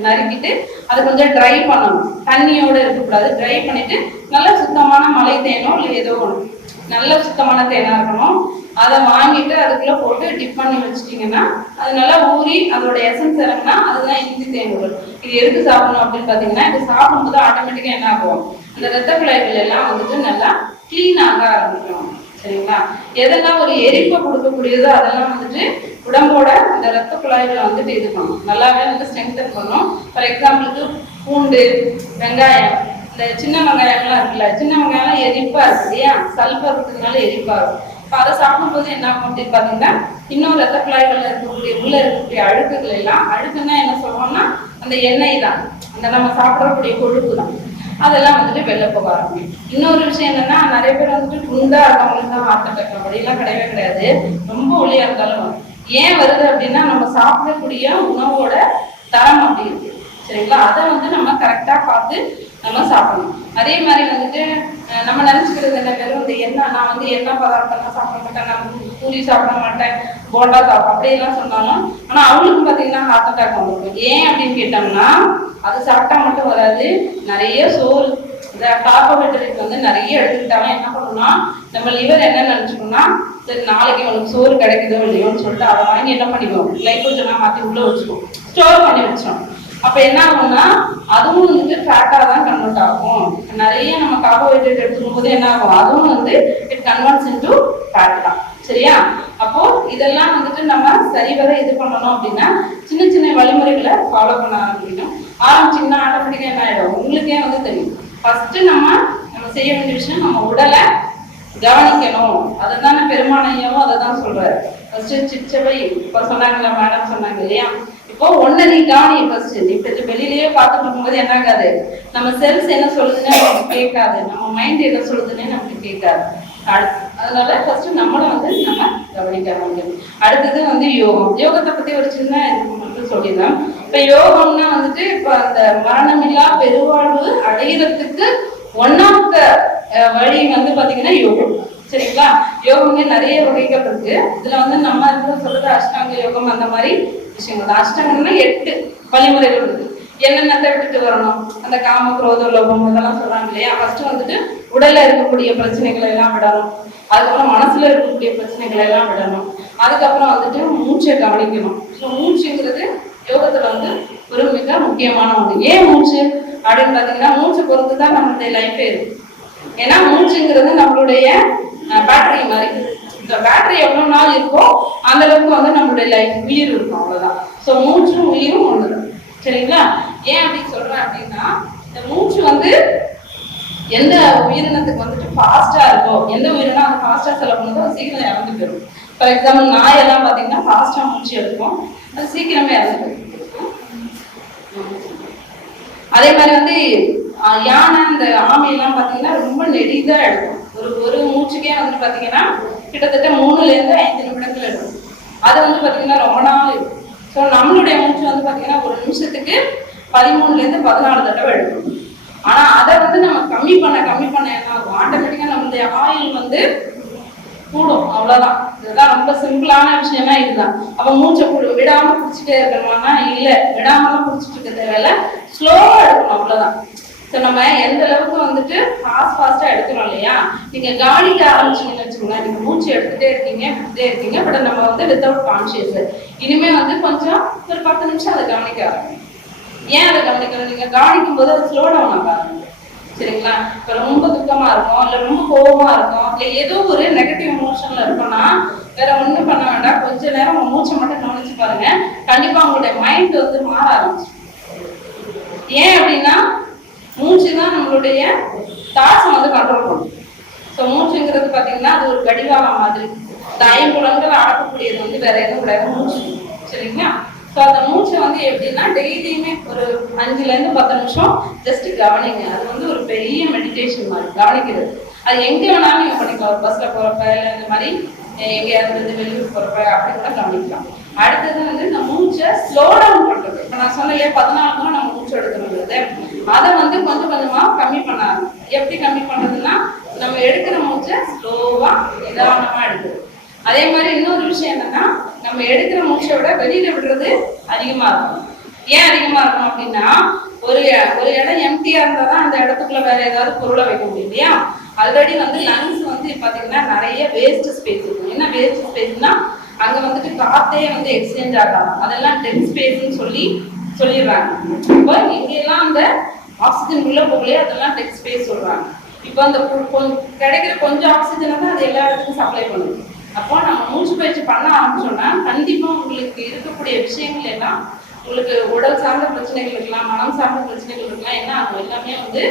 நறுக்கிட்டு அது கொஞ்சம் ட்ரை பண்ணணும், தண்ணியோட இருக்கக்கூடாது. ட்ரை பண்ணிட்டு நல்லா சுத்தமான மலை தேனோ இல்லை ஏதோ ஒன்று நல்ல சுத்தமான தேனா இருக்கணும். அதை வாங்கிட்டு அதுக்குள்ள போட்டு டிப் பண்ணி வச்சுட்டீங்கன்னா அது நல்லா ஊறி அதோட எசன்ஸ் இறங்கினா அதுதான் இஞ்சி தேனூரல். இது எதுக்கு சாப்பிடணும் அப்படின்னு பாத்தீங்கன்னா இது சாப்பிடும்போது ஆட்டோமேட்டிக்கா என்ன ஆகும், அந்த ரத்த குழாய்கள் எல்லாம் வந்துட்டு நல்லா கிளீன் ஆக ஆரம்பிக்கும். சரிங்களா. எதெல்லாம் ஒரு எரிப்பை கொடுக்கக்கூடியதோ அதெல்லாம் வந்துட்டு உடம்போட அந்த ரத்த குழாய்களை வந்துட்டு இது பண்ணும், நல்லாவே வந்து ஸ்ட்ரெங்தன் பண்ணும். ஃபார் எக்ஸாம்பிளுக்கு பூண்டு, வெங்காயம், இந்த சின்ன வெங்காயம்லாம் இருக்குல்ல, சின்ன வெங்காயம்லாம் எரிப்பா இருக்கு இல்லையா, சல்பர் இருக்கிறதுனால எரிப்பா இருக்கும். இப்போ அதை சாப்பிடும்போது என்ன ஆகும் அப்படின்னு பாத்தீங்கன்னா இன்னும் ரத்த குழாய்கள்ல இருக்கக்கூடிய உள்ள இருக்கக்கூடிய அழுக்குகள் எல்லாம், அழுக்குன்னா என்ன சொல்றோம்னா அந்த எண்ணெய் தான், அந்த நம்ம சாப்பிடக்கூடிய கொழுப்பு தான், அதெல்லாம் வந்துட்டு வெளில போக ஆரம்பிக்கும். இன்னொரு விஷயம் என்னன்னா நிறைய பேர் வந்துட்டு குண்டா இருக்கவங்களுக்கு தான் ஹார்ட் அட்டாக், அப்படிலாம் கிடையவே கிடையாது. ரொம்ப ஒல்லியா இருந்தாலும் வரும். ஏன் வருது அப்படின்னா நம்ம சாப்பிடக்கூடிய உணவோட தரம் அப்படி இருக்கு. சரிங்களா. அதை வந்து நம்ம கரெக்டா பார்த்து நம்ம சாப்பிடணும். அதே மாதிரி வந்துட்டு நம்ம நினைச்சுக்கிறது என்ன, வெறும் இந்த எண்ணெய், நான் வந்து எண்ணெய் பதார்த்தம்லாம் சாப்பிட மாட்டேன், நான் பூரி சாப்பிட மாட்டேன், போண்டா சாப்பிட அப்படியெல்லாம் சொன்னாலும் ஆனா அவங்களுக்கும் பாத்தீங்கன்னா ஹார்ட் அட்டாக் வந்துருக்கும். ஏன் அப்படின்னு கேட்டோம்னா அது சாப்பிட்டா மட்டும் வராது, நிறைய சோறு இந்த கார்போஹைட்ரேட் வந்து நிறைய எடுத்துக்கிட்டாலும் என்ன பண்ணணும்னா நம்ம லிவர் என்ன நினைச்சுக்கணும்னா சரி நாளைக்கு உங்களுக்கு சோறு கிடைக்குதோ இல்லையோன்னு சொல்லிட்டு அதை வாங்கி என்ன பண்ணிக்குவோம், கிளைக்கோஜனா மாற்றி உள்ள வச்சுக்குவோம், ஸ்டோர் பண்ணி வச்சோம். அப்ப என்ன ஆகும்னா அதுவும் வந்துட்டு ஃபேட்டா தான் கன்வெர்ட் ஆகும். நிறைய நம்ம கார்போஹைட்ரேட் எடுத்துக்கும் போது என்ன ஆகும், அதுவும் வந்து இட் கன்வெர்ட்ஸ் இன்டு ஃபேட் தான். சரியா. அப்போ இதெல்லாம் வந்துட்டு நம்ம சரிவர இது பண்ணணும் அப்படின்னா சின்ன சின்ன வழிமுறைகளை ஃபாலோ பண்ண ஆரம்பிச்சீங்கன்னா ஆட்டோமேட்டிக்கா என்ன ஆயிடும் உங்களுக்கே வந்து தெரியும். ஃபர்ஸ்ட் நம்ம செய்ய வேண்டிய விஷயம் நம்ம உடலை கவனிக்கணும். அதுதானே பெருமானையாவும் அதை தான் சொல்றாரு. ஃபர்ஸ்ட் சிச்சவை இப்ப சொன்னாங்களா மேடம் சொன்னாங்க இல்லையா, இப்போ ஒன்ன நீ கவனி. ஃபர்ஸ்ட் நீ வெளியிலேயே பார்த்துட்டு இருக்கும்போது என்ன ஆகாது, நம்ம செல்ஸ் என்ன சொல்லுதுன்னு நமக்கு கேட்காது, நம்ம மைண்ட் என்ன சொல்லுதுன்னு நமக்கு கேட்காது. அதனால ஃபர்ஸ்ட் நம்மளை வந்து நம்ம கவனிக்க முடியும். அடுத்தது வந்து யோகம். யோகத்தை பத்தி ஒரு சின்ன மட்டும் சொல்லிடுறேன். இப்ப யோகம்னா வந்துட்டு இப்ப அந்த மரணமில்லா பெருவாழ்வு அடையிறதுக்கு ஒன் ஆஃப் த வழி வந்து பாத்தீங்கன்னா யோகம். சரிங்களா. யோகம்ல நிறைய வகைகள் இருக்கு. இதுல வந்து நம்ம சொல்றது அஷ்டாங்க யோகம் அந்த மாதிரி விஷயங்கள். அஷ்டாங்கம்னா 8 வழிமுறைகள் இருக்கு. என்னென்னத்தை விட்டுட்டு வரணும், அந்த காம குரோத லோகம் இதெல்லாம் சொல்றாங்க இல்லையா. ஃபர்ஸ்ட் வந்துட்டு உடல்ல இருக்கக்கூடிய பிரச்சனைகளை எல்லாம் விடணும், அதுக்கப்புறம் மனசுல இருக்கக்கூடிய பிரச்சனைகளை எல்லாம் விடணும், அதுக்கப்புறம் வந்துட்டு மூச்சை கவனிக்கணும். ஸோ மூச்சுங்கிறது யோகத்துல வந்து ஒரு மிக முக்கியமான ஒன்று. ஏன் மூச்சு அப்படின்னு பார்த்தீங்கன்னா மூச்சை பொறுத்து தான் நம்மளுடைய லைஃபே இருக்கு. ஏன்னா மூச்சுங்கிறது நம்மளுடைய பேட்டரி மாதிரி. இந்த பேட்டரி எவ்வளவு நாள் இருக்கோ அந்த அளவுக்கு வந்து நம்மளுடைய லைஃப் உயிர் இருக்கும், அவ்வளவுதான். ஸோ மூச்சும் உயிரும் ஒண்ணுதான். சரிங்களா? ஏன் அப்படின்னு சொல்றேன் அப்படின்னா இந்த மூச்சு வந்து எந்த உயிரினத்துக்கு வந்துட்டு ஃபாஸ்டா இருக்கோ, எந்த உயிரினம் அது ஃபாஸ்டா செலவு பண்ணுதோ அது சீக்கிரம் இறந்து போயிடும். ஃபார் எக்ஸாம்பிள் நாயெல்லாம் பார்த்தீங்கன்னா ஃபாஸ்டா மூச்சு எடுக்கும், அது சீக்கிரமே இறந்து போயிடும். அதே மாதிரி வந்து யானை இந்த ஆமையெல்லாம் பார்த்தீங்கன்னா ரொம்ப நெடிதா எடுக்கும். ஒரு மூச்சுக்கே வந்துட்டு பார்த்தீங்கன்னா கிட்டத்தட்ட 3-5 நிமிடங்கள் எடுக்கும். அது வந்து பார்த்தீங்கன்னா ரொம்ப நாள் இருக்கும். ஸோ நம்மளுடைய மூச்சு வந்து பார்த்தீங்கன்னா ஒரு நிமிஷத்துக்கு 13-14 தடவை எடுக்கும். ஆனா அதை வந்து நம்ம கம்மி பண்ண என்ன ஆகும், ஆட்டோமேட்டிக்கா நம்மளுடைய ஆயில் வந்து கூடும், அவ்வளவுதான். இதுதான் ரொம்ப சிம்பிளான விஷயமா இதுதான். அப்ப மூச்சை விடாம பிடிச்சிட்டே இருக்கணும்னா இல்ல, விடாமலாம் பிடிச்சிட்டு இருக்க தேவையில்ல, ஸ்லோவா எடுக்கணும், அவ்வளவுதான். ஸோ நம்ம எந்த அளவுக்கு வந்துட்டு ஃபாஸ்டா எடுக்கிறோம் இல்லையா, நீங்க கவனிக்க ஆரம்பிச்சீங்கன்னு வச்சுக்கோங்களேன், நீங்க மூச்சு எடுத்துட்டே இருக்கீங்க, பட் நம்ம வந்து வித்தவுட் கான்சியஸ். இனிமே வந்து கொஞ்சம் ஒரு 10 நிமிஷம் அதை கவனிக்க ஆரம்பிக்கும். ஏன் அதை கவனிக்கணும், நீங்க கவனிக்கும் போது அது ஸ்லோ டவுன் ஆக ஆரம்பிக்கும். சரிங்களா? இப்ப ரொம்ப துக்கமா இருக்கும், இல்ல ரொம்ப கோபமா இருக்கும், இல்ல ஏதோ ஒரு நெகட்டிவ் எமோஷன்ல இருக்கோம்னா வேற ஒண்ணும் பண்ண வேண்டாம், கொஞ்ச நேரம் உங்க மூச்சை மட்டும் கவனிச்சு பாருங்க. கண்டிப்பா உங்களுடைய மைண்ட் வந்து மாற ஆரம்பிச்சு. ஏன் அப்படின்னா மூச்சு தான் நம்மளுடைய தாட்ஸை வந்து கண்ட்ரோல் பண்ணும். ஸோ மூச்சுங்கிறது பார்த்தீங்கன்னா அது ஒரு கடிவாளம் மாதிரி. இந்த 5 புலன்கள் அடக்கக்கூடியது வந்து வேற எதுவும் கிடையாது, மூச்சு. சரிங்களா? ஸோ அந்த மூச்சை வந்து எப்படின்னா டெய்லியுமே ஒரு 5-10 நிமிஷம் ஜஸ்ட் கவனிங்க. அது வந்து ஒரு பெரிய மெடிடேஷன் மாதிரி கவனிக்கிறது. அது எங்க வேணாலும் நீங்க பண்ணிக்கலாம். ஒரு பஸ்ல போறப்ப இல்லை இந்த மாதிரி எங்கேயாவது வெளியூர் போறப்ப அப்படி கூட கவனிக்கலாம். அடுத்தது வந்து இந்த மூச்சை ஸ்லோ டவுன் பண்றது. இப்ப நான் சொன்னேன் 14 முறை நம்ம மூச்சு எடுக்கணுங்கிறது, அதை வந்து கொஞ்சம் கொஞ்சமா கம்மி பண்ணாங்க. எப்படி கம்மி பண்றதுன்னா நம்ம எடுக்கிற மூச்சை ஸ்லோவா நிதானமா எடுக்கிறது. அதே மாதிரி இன்னொரு விஷயம் என்னன்னா நம்ம எடுக்கிற மூச்சை விட வெளியில விடுறது அதிகமா இருக்கும். ஏன் அதிகமா இருக்கும் அப்படின்னா ஒரு இடம் எம்டியா இருந்தா தான் அந்த இடத்துக்குள்ள வேற ஏதாவது பொருளை வைக்க முடியும் இல்லையா. ஆல்ரெடி வந்து லங்ஸ் வந்து பாத்தீங்கன்னா நிறைய வேஸ்ட் ஸ்பேஸ் இருக்கும். என்ன வேஸ்ட் ஸ்பேஸ்னா அங்க வந்துட்டு காத்தே வந்து எக்ஸ்சேஞ்ச் ஆகாது, அதெல்லாம் டெட் ஸ்பேஸ்ன்னு சொல்லிடுறாங்க. இப்போ எங்கெல்லாம் அந்த ஆக்சிஜன் உள்ள போகலையே அதெல்லாம் டெட் ஸ்பேஸ் சொல்றாங்க. இப்போ அந்த கிடைக்கிற கொஞ்சம் ஆக்சிஜனை தான் அது எல்லா இடத்துக்கும் சப்ளை பண்ணுது. அப்போ நம்ம மூச்சு பயிற்சி பண்ண ஆரம்பிச்சோம்னா கண்டிப்பா உங்களுக்கு இருக்கக்கூடிய விஷயங்கள் எல்லாம், உங்களுக்கு உடல் சார்ந்த பிரச்சனைகள் இருக்கலாம், மனம் சார்ந்த பிரச்சனைகள் இருக்கலாம், என்ன ஆகும் எல்லாமே வந்து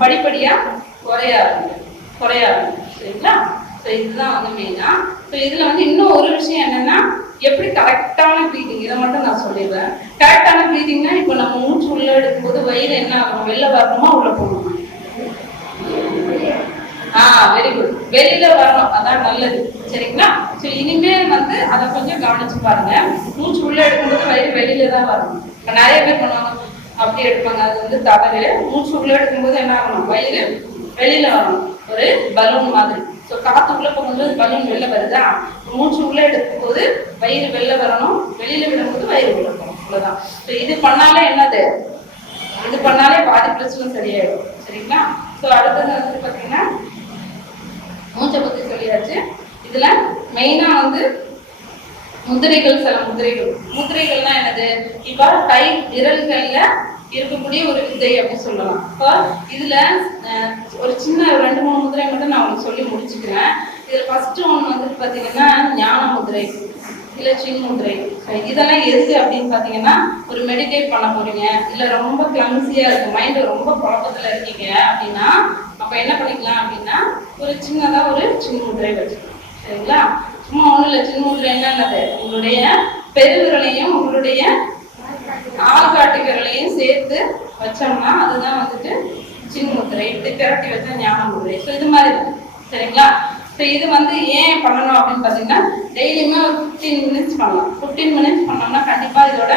படிப்படியா குறைய ஆரம்பிக்கும். சரிங்களா? ஸோ இதுதான் வந்து மெயினா. ஸோ இதுல வந்து இன்னும் ஒரு விஷயம் என்னன்னா எப்படி கரெக்டான ப்ரீதிங், இதை மட்டும் நான் சொல்லிடுறேன். கரெக்டான ப்ரீதிங்னா இப்போ நம்ம மூச்சு உள்ள எடுக்கும்போது வயிறு என்ன ஆகும், வெளில வரணுமா உள்ள போகணுமா? வெரி குட், வெளியில வரணும், அதான் நல்லது. சரிங்களா? ஸோ இனிமே வந்து அதை கொஞ்சம் கவனிச்சு பாருங்க. மூச்சு உள்ள எடுக்கும்போது வயிறு வெளியில தான் வரணும். இப்போ நிறைய பேர் பண்ணுவாங்க அப்படி எடுப்பாங்க, அது வந்து தவறு. மூச்சு உள்ள எடுக்கும்போது என்ன ஆகணும், வயிறு வெளியில வரணும், ஒரு பலூன் மாதிரி. ஸோ காத்து உள்ள போகும்போது பலூன் வெளில வருதா, மூச்சு உள்ள எடுக்கும் போது வயிறு வெளில வரணும், வெளியில விடும்போது வயிறு உள்ள போகணும், அவ்வளவுதான். ஸோ இது பண்ணாலே என்னது, இது பண்ணாலே பாதி பிரச்சனை சரியாயிடும். சரிங்களா? ஸோ அடுத்தது வந்து பார்த்தீங்கன்னா மூச்சை பத்தி சொல்லியாச்சு. இதுல மெயினா வந்து முதிரைகள், சில முதிரைகள்னா என்னது, இப்ப கை விரல்கள்ல இருக்கக்கூடிய ஒரு வித்தை அப்படின்னு சொல்லலாம். இப்போ இதுல ஒரு சின்ன 2-3 முதிரை மட்டும் நான் உங்களுக்கு சொல்லி முடிச்சுக்கிறேன். இதுல ஃபர்ஸ்ட் ஒன்று வந்துட்டு பாத்தீங்கன்னா ஞான முதிரை, இல்ல சின் முதிரை. இதெல்லாம் எதுக்கு அப்படின்னு பாத்தீங்கன்னா ஒரு மெடிடேட் பண்ண போறீங்க, இல்ல ரொம்ப கிளம்சியா இருக்கு, மைண்ட் ரொம்ப குழப்பத்துல இருக்கீங்க அப்படின்னா அப்ப என்ன பண்ணிக்கலாம் அப்படின்னா ஒரு சின்னதா ஒரு சின் முதிரை வச்சுக்கலாம். சரிங்களா? சும்மா ஒண்ணு இல்லை, சின் முதிரை என்னது, உங்களுடைய பெருவிரலையும் உங்களுடைய ஆள்காட்டி விரலையும் சேர்த்து வச்சோம்னா அதுதான் வந்துட்டு சின் முதிரை. இப்படி திரட்டி வச்சா ஞான முதிரை. ஸோ இது மாதிரி தான். சரிங்களா? ஸோ இது வந்து ஏன் பண்ணணும் அப்படின்னு பார்த்தீங்கன்னா டெய்லியுமே ஒரு 15 மினிட்ஸ் பண்ணலாம். 15 மினிட்ஸ் பண்ணோம்னா கண்டிப்பாக இதோட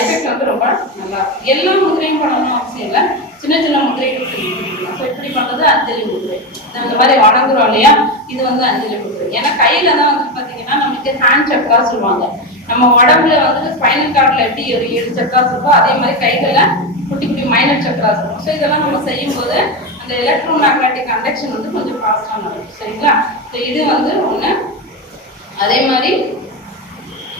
எஃபெக்ட் வந்து ரொம்ப நல்லா இருக்கும். எல்லா முதிரையும் பண்ணணும் அவசியம் இல்லை, சின்ன சின்ன முதிரைகள் பண்ணிக்கலாம். ஸோ இப்படி பண்ணுறது அஞ்சலி முதிரை. இந்த மாதிரி வணங்குறோம் இல்லையா, இது வந்து அஞ்சலி முதிரை. ஏன்னா கையில தான் வந்து பார்த்தீங்கன்னா நமக்கு ஹேண்ட் சக்கரா சொல்லுவாங்க. நம்ம உடம்புல வந்து ஸ்பைனல் கார்டில் எப்படி ஒரு 7 சக்கராஸ் இருக்கோ அதே மாதிரி கைகளை குட்டி குட்டி மைனர் சக்கராஸ் இருக்கும். ஸோ இதெல்லாம் நம்ம செய்யும் போது அந்த எலக்ட்ரோ மேக்னெட்டிக் கண்டக்ஷன் வந்து கொஞ்சம் ஃபாஸ்டாக நடக்கும். சரிங்களா? ஸோ இது வந்து ஒன்று. அதே மாதிரி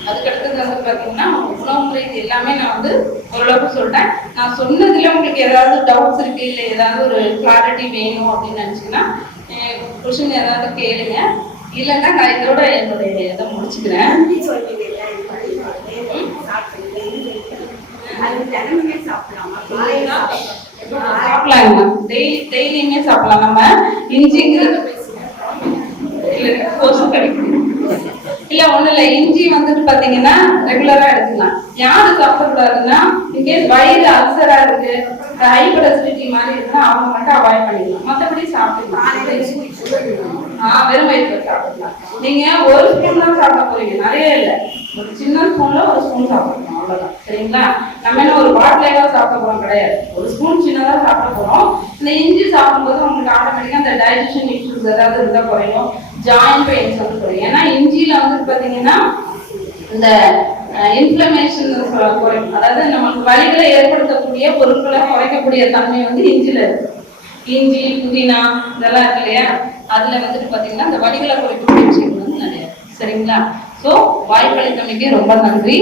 அதுக்கடுத்தது வந்து பார்த்தீங்கன்னா உணவு முறை இது எல்லாமே நான் வந்து ஓரளவுக்கு சொல்லிட்டேன். நான் சொன்னதுல உங்களுக்கு ஏதாவது டவுட்ஸ் இருக்கு, இல்லை ஏதாவது ஒரு கிளாரிட்டி வேணும் அப்படின்னு நினச்சிங்கன்னா கொஷின் ஏதாவது கேளுங்க. இல்லைன்னா நான் இதோட என்னுடைய இதை முடிச்சுக்கிறேன். சாப்பிடலாங்கண்ணா, டெய்லியுமே சாப்பிடலாம். நம்ம இஞ்சிங்கிறது இல்ல ஒண்ணு இல்ல, இஞ்சி வந்துட்டு பாத்தீங்கன்னா ரெகுலரா எடுத்துக்கலாம். யாரு சாப்பிடக்கூடாதுன்னா இன்கேஸ் வயிறு அல்சரா இருக்கு, ஹைப்பர் அசிடிட்டி மாதிரி இருக்குன்னா அவங்க மட்டும் அவாய்ட் பண்ணிக்கலாம். மற்றபடி சாப்பிடலாம், வெறும் வயிற்றுல சாப்பிடலாம். நீங்க ஒரு ஸ்பூன் தான் சாப்பிட போறீங்க, நிறைய இல்லை. ஒரு சின்ன ஸ்பூன்ல ஒரு ஸ்பூன் சாப்பிடணும், அவ்வளவுதான். சரிங்களா? நம்ம என்ன ஒரு பாட்டிலேயே சாப்பிட போறோம் கிடையாது, ஒரு ஸ்பூன் சின்னதா சாப்பிட போறோம். இந்த இஞ்சி சாப்பிடும்போது உங்களுக்கு ஆட்டோமேட்டிக்கா அந்த டைஜஷன் இஷ்யூஸ் ஏதாவது இருந்தா குறையும், ஜாயிண்ட் பெயின்ஸ் வந்து குறையும். ஏன்னா இஞ்சியில வந்து பாத்தீங்கன்னா இந்த இன்ஃப்ளமேஷன் குறையும், அதாவது நமக்கு வலிகளை ஏற்படுத்தக்கூடிய பொருட்களை குறைக்கக்கூடிய தன்மை வந்து இஞ்சில இருக்கு. இஞ்சி, புதினா இதெல்லாம் இருக்கு இல்லையா, அதுல வந்துட்டு பாத்தீங்கன்னா இந்த வலிகளை குறைக்கக்கூடிய விஷயங்கள் வந்து நிறைய. சரிங்களா? ஸோ வாய்ப்பளித்தமைக்கு ரொம்ப நன்றி.